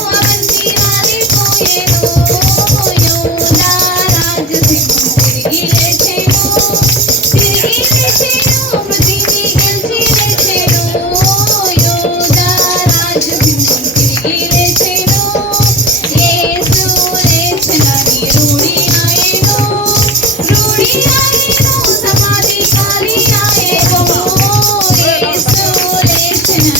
అవన్నీ రాలిపోయెను యూదా రాజసింహం తిరిగి లేచెను మృతిని గెలిచి లేచెను యూదా రాజసింహం తిరిగి లేచెను యేసు లేచెనని రూఢి ఆయెను సమాధి ఖాళీ ఆయెను యేసు లేచెనని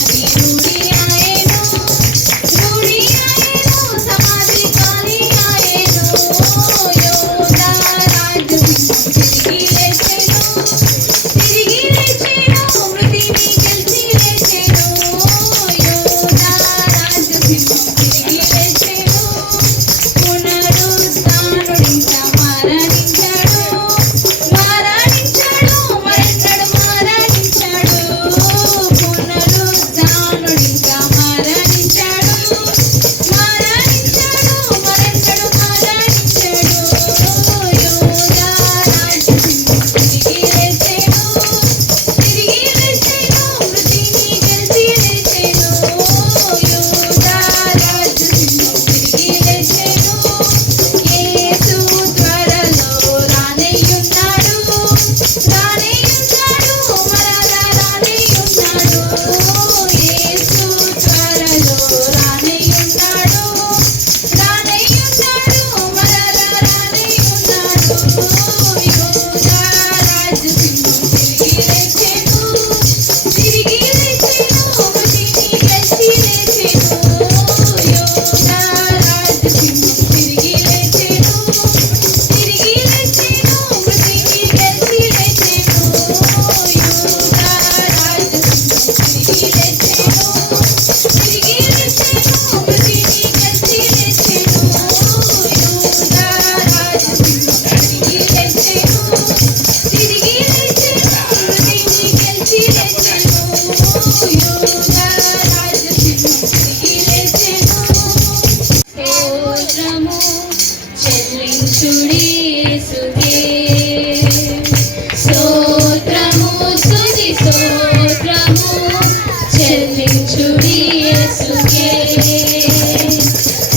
చెల్లించుడి యేసుకే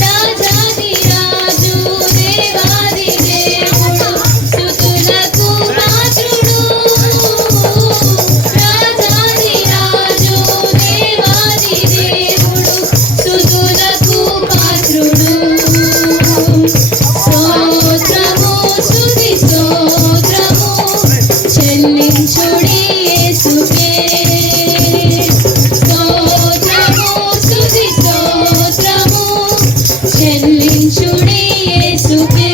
రాజాది రాజు దేవాది దేవుడు స్తుతులకు పాత్రుడు రాజాది రాజు దేవాది దేవుడు స్తుతులకు పాత్రుడు స్తోత్రము స్తుతి స్తోత్రము చెల్లించుడి యేసుకే స్తోత్రము స్తుతి స్తోత్రము చెల్లించుడి యేసుకే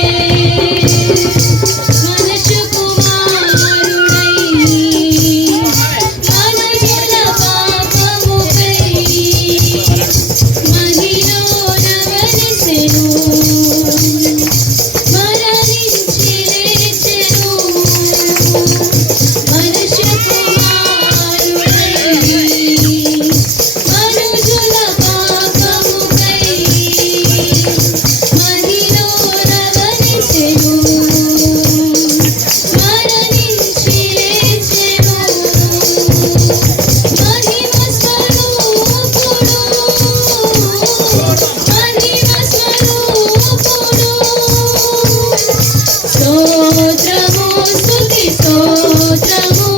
మనుష్య కుమారుడై మనుషుల పాపముకై మహిలో నవనిసెను మరణించి లేచెను మనుష్య కుమారుడై మనుషుల పాపముకై మహిలో నవనిసెను మరణించి లేచెను మహిమ స్వరూపుడు మహిమ స్వరూపుడు స్తోత్రము స్తుతి స్తోత్రము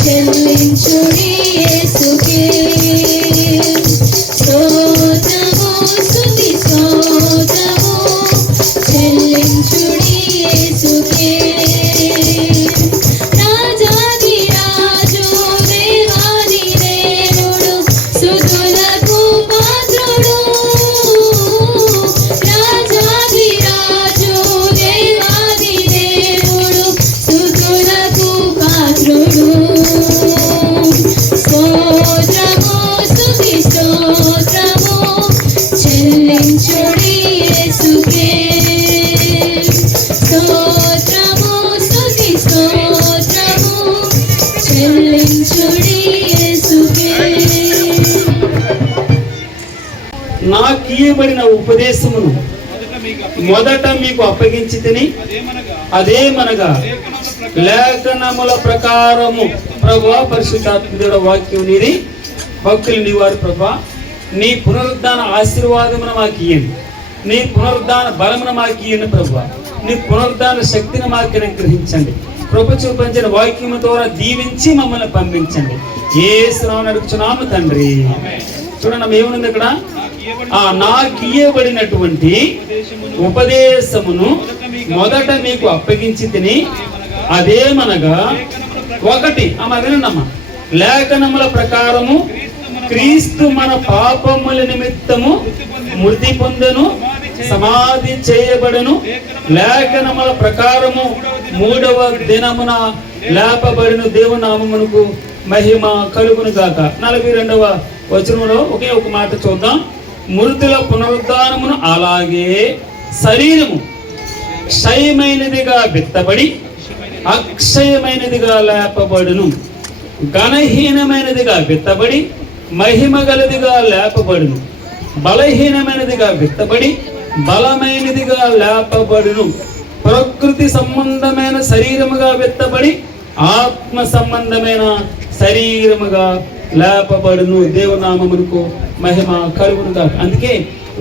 చెల్లించుడి యేసుకే స్తోత్రము స్తుతి స్తోత్రము చెల్లించుడి యేసుకే రాజాది రాజు దేవాది దేవుడు స్తుతులకు పాత్రుడు రాజాది రాజు దేవాది దేవుడు స్తుతులకు పాత్రుడు స్తోత్రము స్తుతి స్తోత్రము చెల్లించుడి యేసుకే స్తోత్రము స్తుతి స్తోత్రము చెల్లించుడి యేసుకే నాకీయబడిన ఉపదేశమును మొదట మీకు అప్పగించి తిని అదేమనగా లేఖనముల ప్రకారము ప్రభువా పరిశుద్ధాత్ముడ వాక్యం నీది భక్తులు నీవారు ప్రభువా నీ పునరుద్ధాన ఆశీర్వాదమును మాకు ఇయ్యండి నీ పునరుద్ధాన బలమును మాకు ఇయ్యండి ప్రభువా నీ పునరుద్ధాన శక్తిని మాకు అనుగ్రహించండి కృప చూపించిన వాక్యము ద్వారా దీవించి మమ్మల్ని పంపించండి యేసునామమున అడుగుచున్నాము తండ్రి. చూడండి ఏముంది ఇక్కడ నాకియ్యబడినటువంటి ఉపదేశమును మొదట మీకు అప్పగించి తిని అదేమనగా ఒకటి వినండమ్మా లేఖనముల ప్రకారము క్రీస్తు మన పాపముల నిమిత్తము మృతి పొందెను సమాధి చేయబడను లేఖనముల ప్రకారము మూడవ దినమున లేపబడిన దేవుని నామమునకు మహిమ కలుగును గాక. 42వ వచనంలో ఒకే ఒక మాట చూద్దాం. మృతుల పునరుద్ధానమును అలాగే శరీరము క్షయమైనదిగా విత్తబడి అక్షయమైనదిగా లేపబడును ఘనహీనమైనదిగా విత్తబడి మహిమ గలదిగా లేపబడును బలహీనమైనదిగా విత్తబడి బలమైనదిగా లేపబడును ప్రకృతి సంబంధమైన శరీరముగా విత్తబడి ఆత్మ సంబంధమైన శరీరముగా లేపబడును. దేవునామమునకు మహిమ కలుగునుగా. అందుకే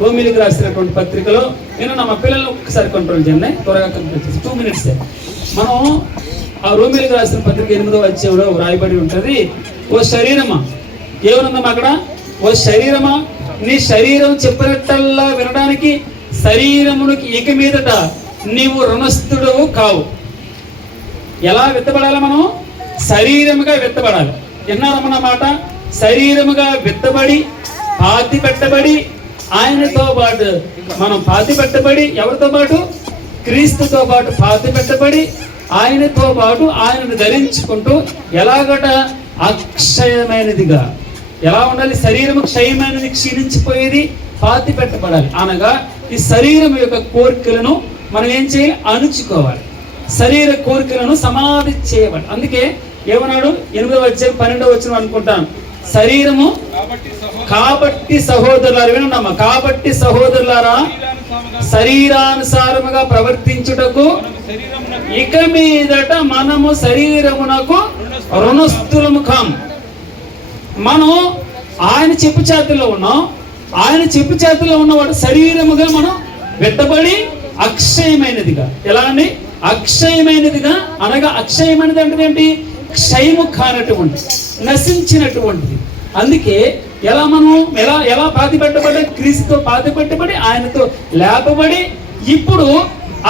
రోమిలికి రాసినటువంటి పత్రికలో నేను మా పిల్లల్ని ఒక్కసారి కంట్రోల్ చేయండి, త్వరగా కంప్లీట్ చేసి 2 minutes మనం ఆ రోమిలికి రాసిన పత్రిక 8వ అధ్యాయంలో రాయబడి ఉంటుంది. ఓ శరీరమా ఏమనుందమ్మా అక్కడ? ఓ శరీరమా నీ శరీరం చెప్పినట్టల్లా వినడానికి శరీరమునికి ఇక మీదట నీవు రుణస్థుడవు కావు. ఎలా విత్తబడాలి? మనం శరీరముగా విత్తబడాలి. విన్నారమ్మన్న మాట. శరీరముగా విత్తబడి పాతి పెట్టబడి ఆయనతో పాటు మనం పాతి పెట్టబడి ఎవరితో పాటు? క్రీస్తుతో పాటు పాతి పెట్టబడి ఆయనతో పాటు ఆయనను ధరించుకుంటూ ఎలాగట అక్షయమైనదిగా ఎలా ఉండాలి? శరీరము క్షయమైనది, క్షీణించిపోయేది, పాతి పెట్టబడాలి. అనగా ఈ శరీరం యొక్క కోరికలను మనం ఏం చేయాలి? అణుచుకోవాలి. శరీర కోరికలను సమాధి చేయబడి. అందుకే ఏమన్నాడు? 8వ అధ్యాయం 12వ వచనం అనుకుంటాను. శరీరము కాబట్టి సహోదరులారా వినండమ్మా, కాబట్టి సహోదరులారా శరీరానుసారముగా ప్రవర్తించుటకు ఇక మీదట మనము శరీరమునకు రుణస్థులము కాం. మనం ఆయన చెప్పు చేతుల్లో ఉన్నాం. ఆయన చెప్పు చేతుల్లో ఉన్నవాడు శరీరముగా మనం వెత్తబడి అక్షయమైనదిగా, ఎలా అండి, అక్షయమైనదిగా అనగా అక్షయమైనది అంటే ఏంటి, క్షయము కానటువంటి, నశించినటువంటిది. అందుకే ఎలా మనం ఎలా పాతిపెట్టబడి, క్రీస్తుతో పాతిపెట్టబడి ఆయనతో లేపబడి ఇప్పుడు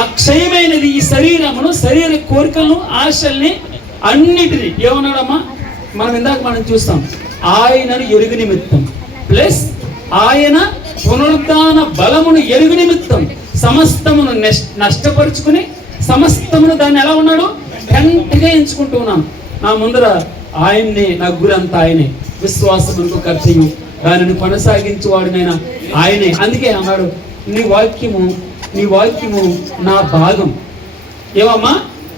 అక్షయమైనది ఈ శరీరమును, శరీర కోరికలను, ఆశల్ని అన్నిటిని ఏమన్నాడమ్మా, మనం చూస్తాం, ఆయనను ఎరుగు నిమిత్తం ప్లస్ ఆయన పునరుద్ధాన బలమును ఎరుగు నిమిత్తం సమస్తమును నష్టపరుచుకుని సమస్తమును దాన్ని ఎలా ఉన్నాడు, కంటిగా ఎంచుకుంటూ ఉన్నాను. నా ముందర ఆయన్నే, నా గురంతా ఆయనే, విశ్వాసమునకు కర్తయు దానిని కొనసాగించువాడినైనా ఆయనే. అందుకే అన్నాడు, నీ వాక్యము నా భాగం. ఏమమ్మా,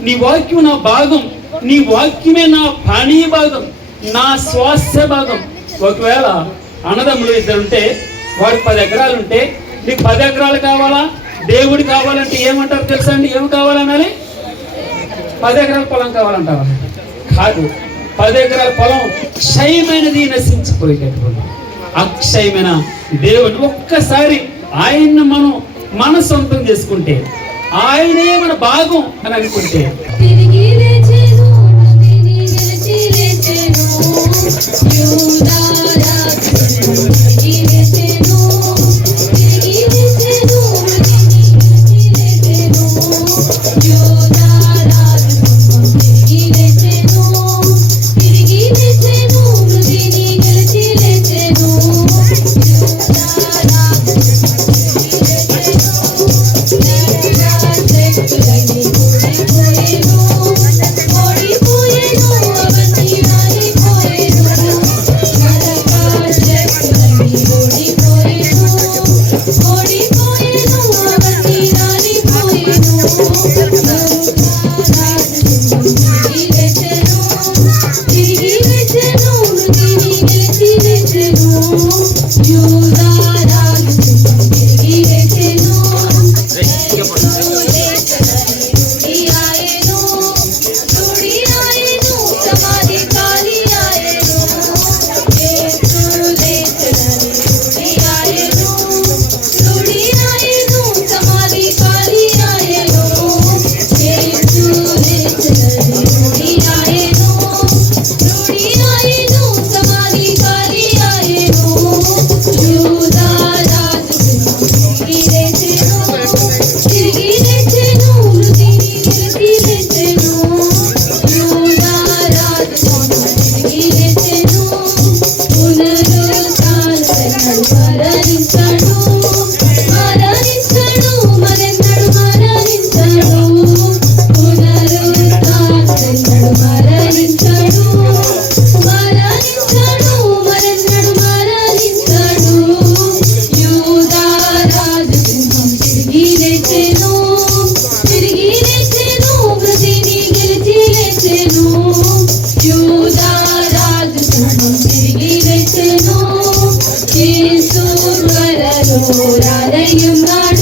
నీ వాక్యం నా భాగం, నీ వాక్యమే నా పానీయ భాగం, నా స్వాస్థ్య భాగం. ఒకవేళ అన్నదమ్ములు ఇద్దరు ఉంటే, వాడికి 10 ఎకరాలు ఉంటే, నీకు 10 ఎకరాలు కావాలా, దేవుడు కావాలంటే ఏమంటారు తెలుసా అండి, ఏమి కావాలనాలి, 10 ఎకరాల పొలం కావాలంటావా? కాదు, 10 ఎకరాల పొలం క్షయమైనది, నశించిపోయేటటువంటి అక్షయమైన దేవుని ఒక్కసారి ఆయన్ని మనం మన సొంతం చేసుకుంటే, ఆయనే మన భాగం అని అనుకుంటే, తిరిగి లేచెను, తిరిగి గెలిచి లేచెను, యూదా రాజు తిరిగి లేచెను, తిరిగి లేచెను, తిరిగి లేచెను, యూదా రాజు తిరిగి లేచెను, తిరిగి లేచెను, తిరిగి గెలిచి లేచెను, యూదా రాజు యేసు త్వరలో రానయ్యున్నాడు.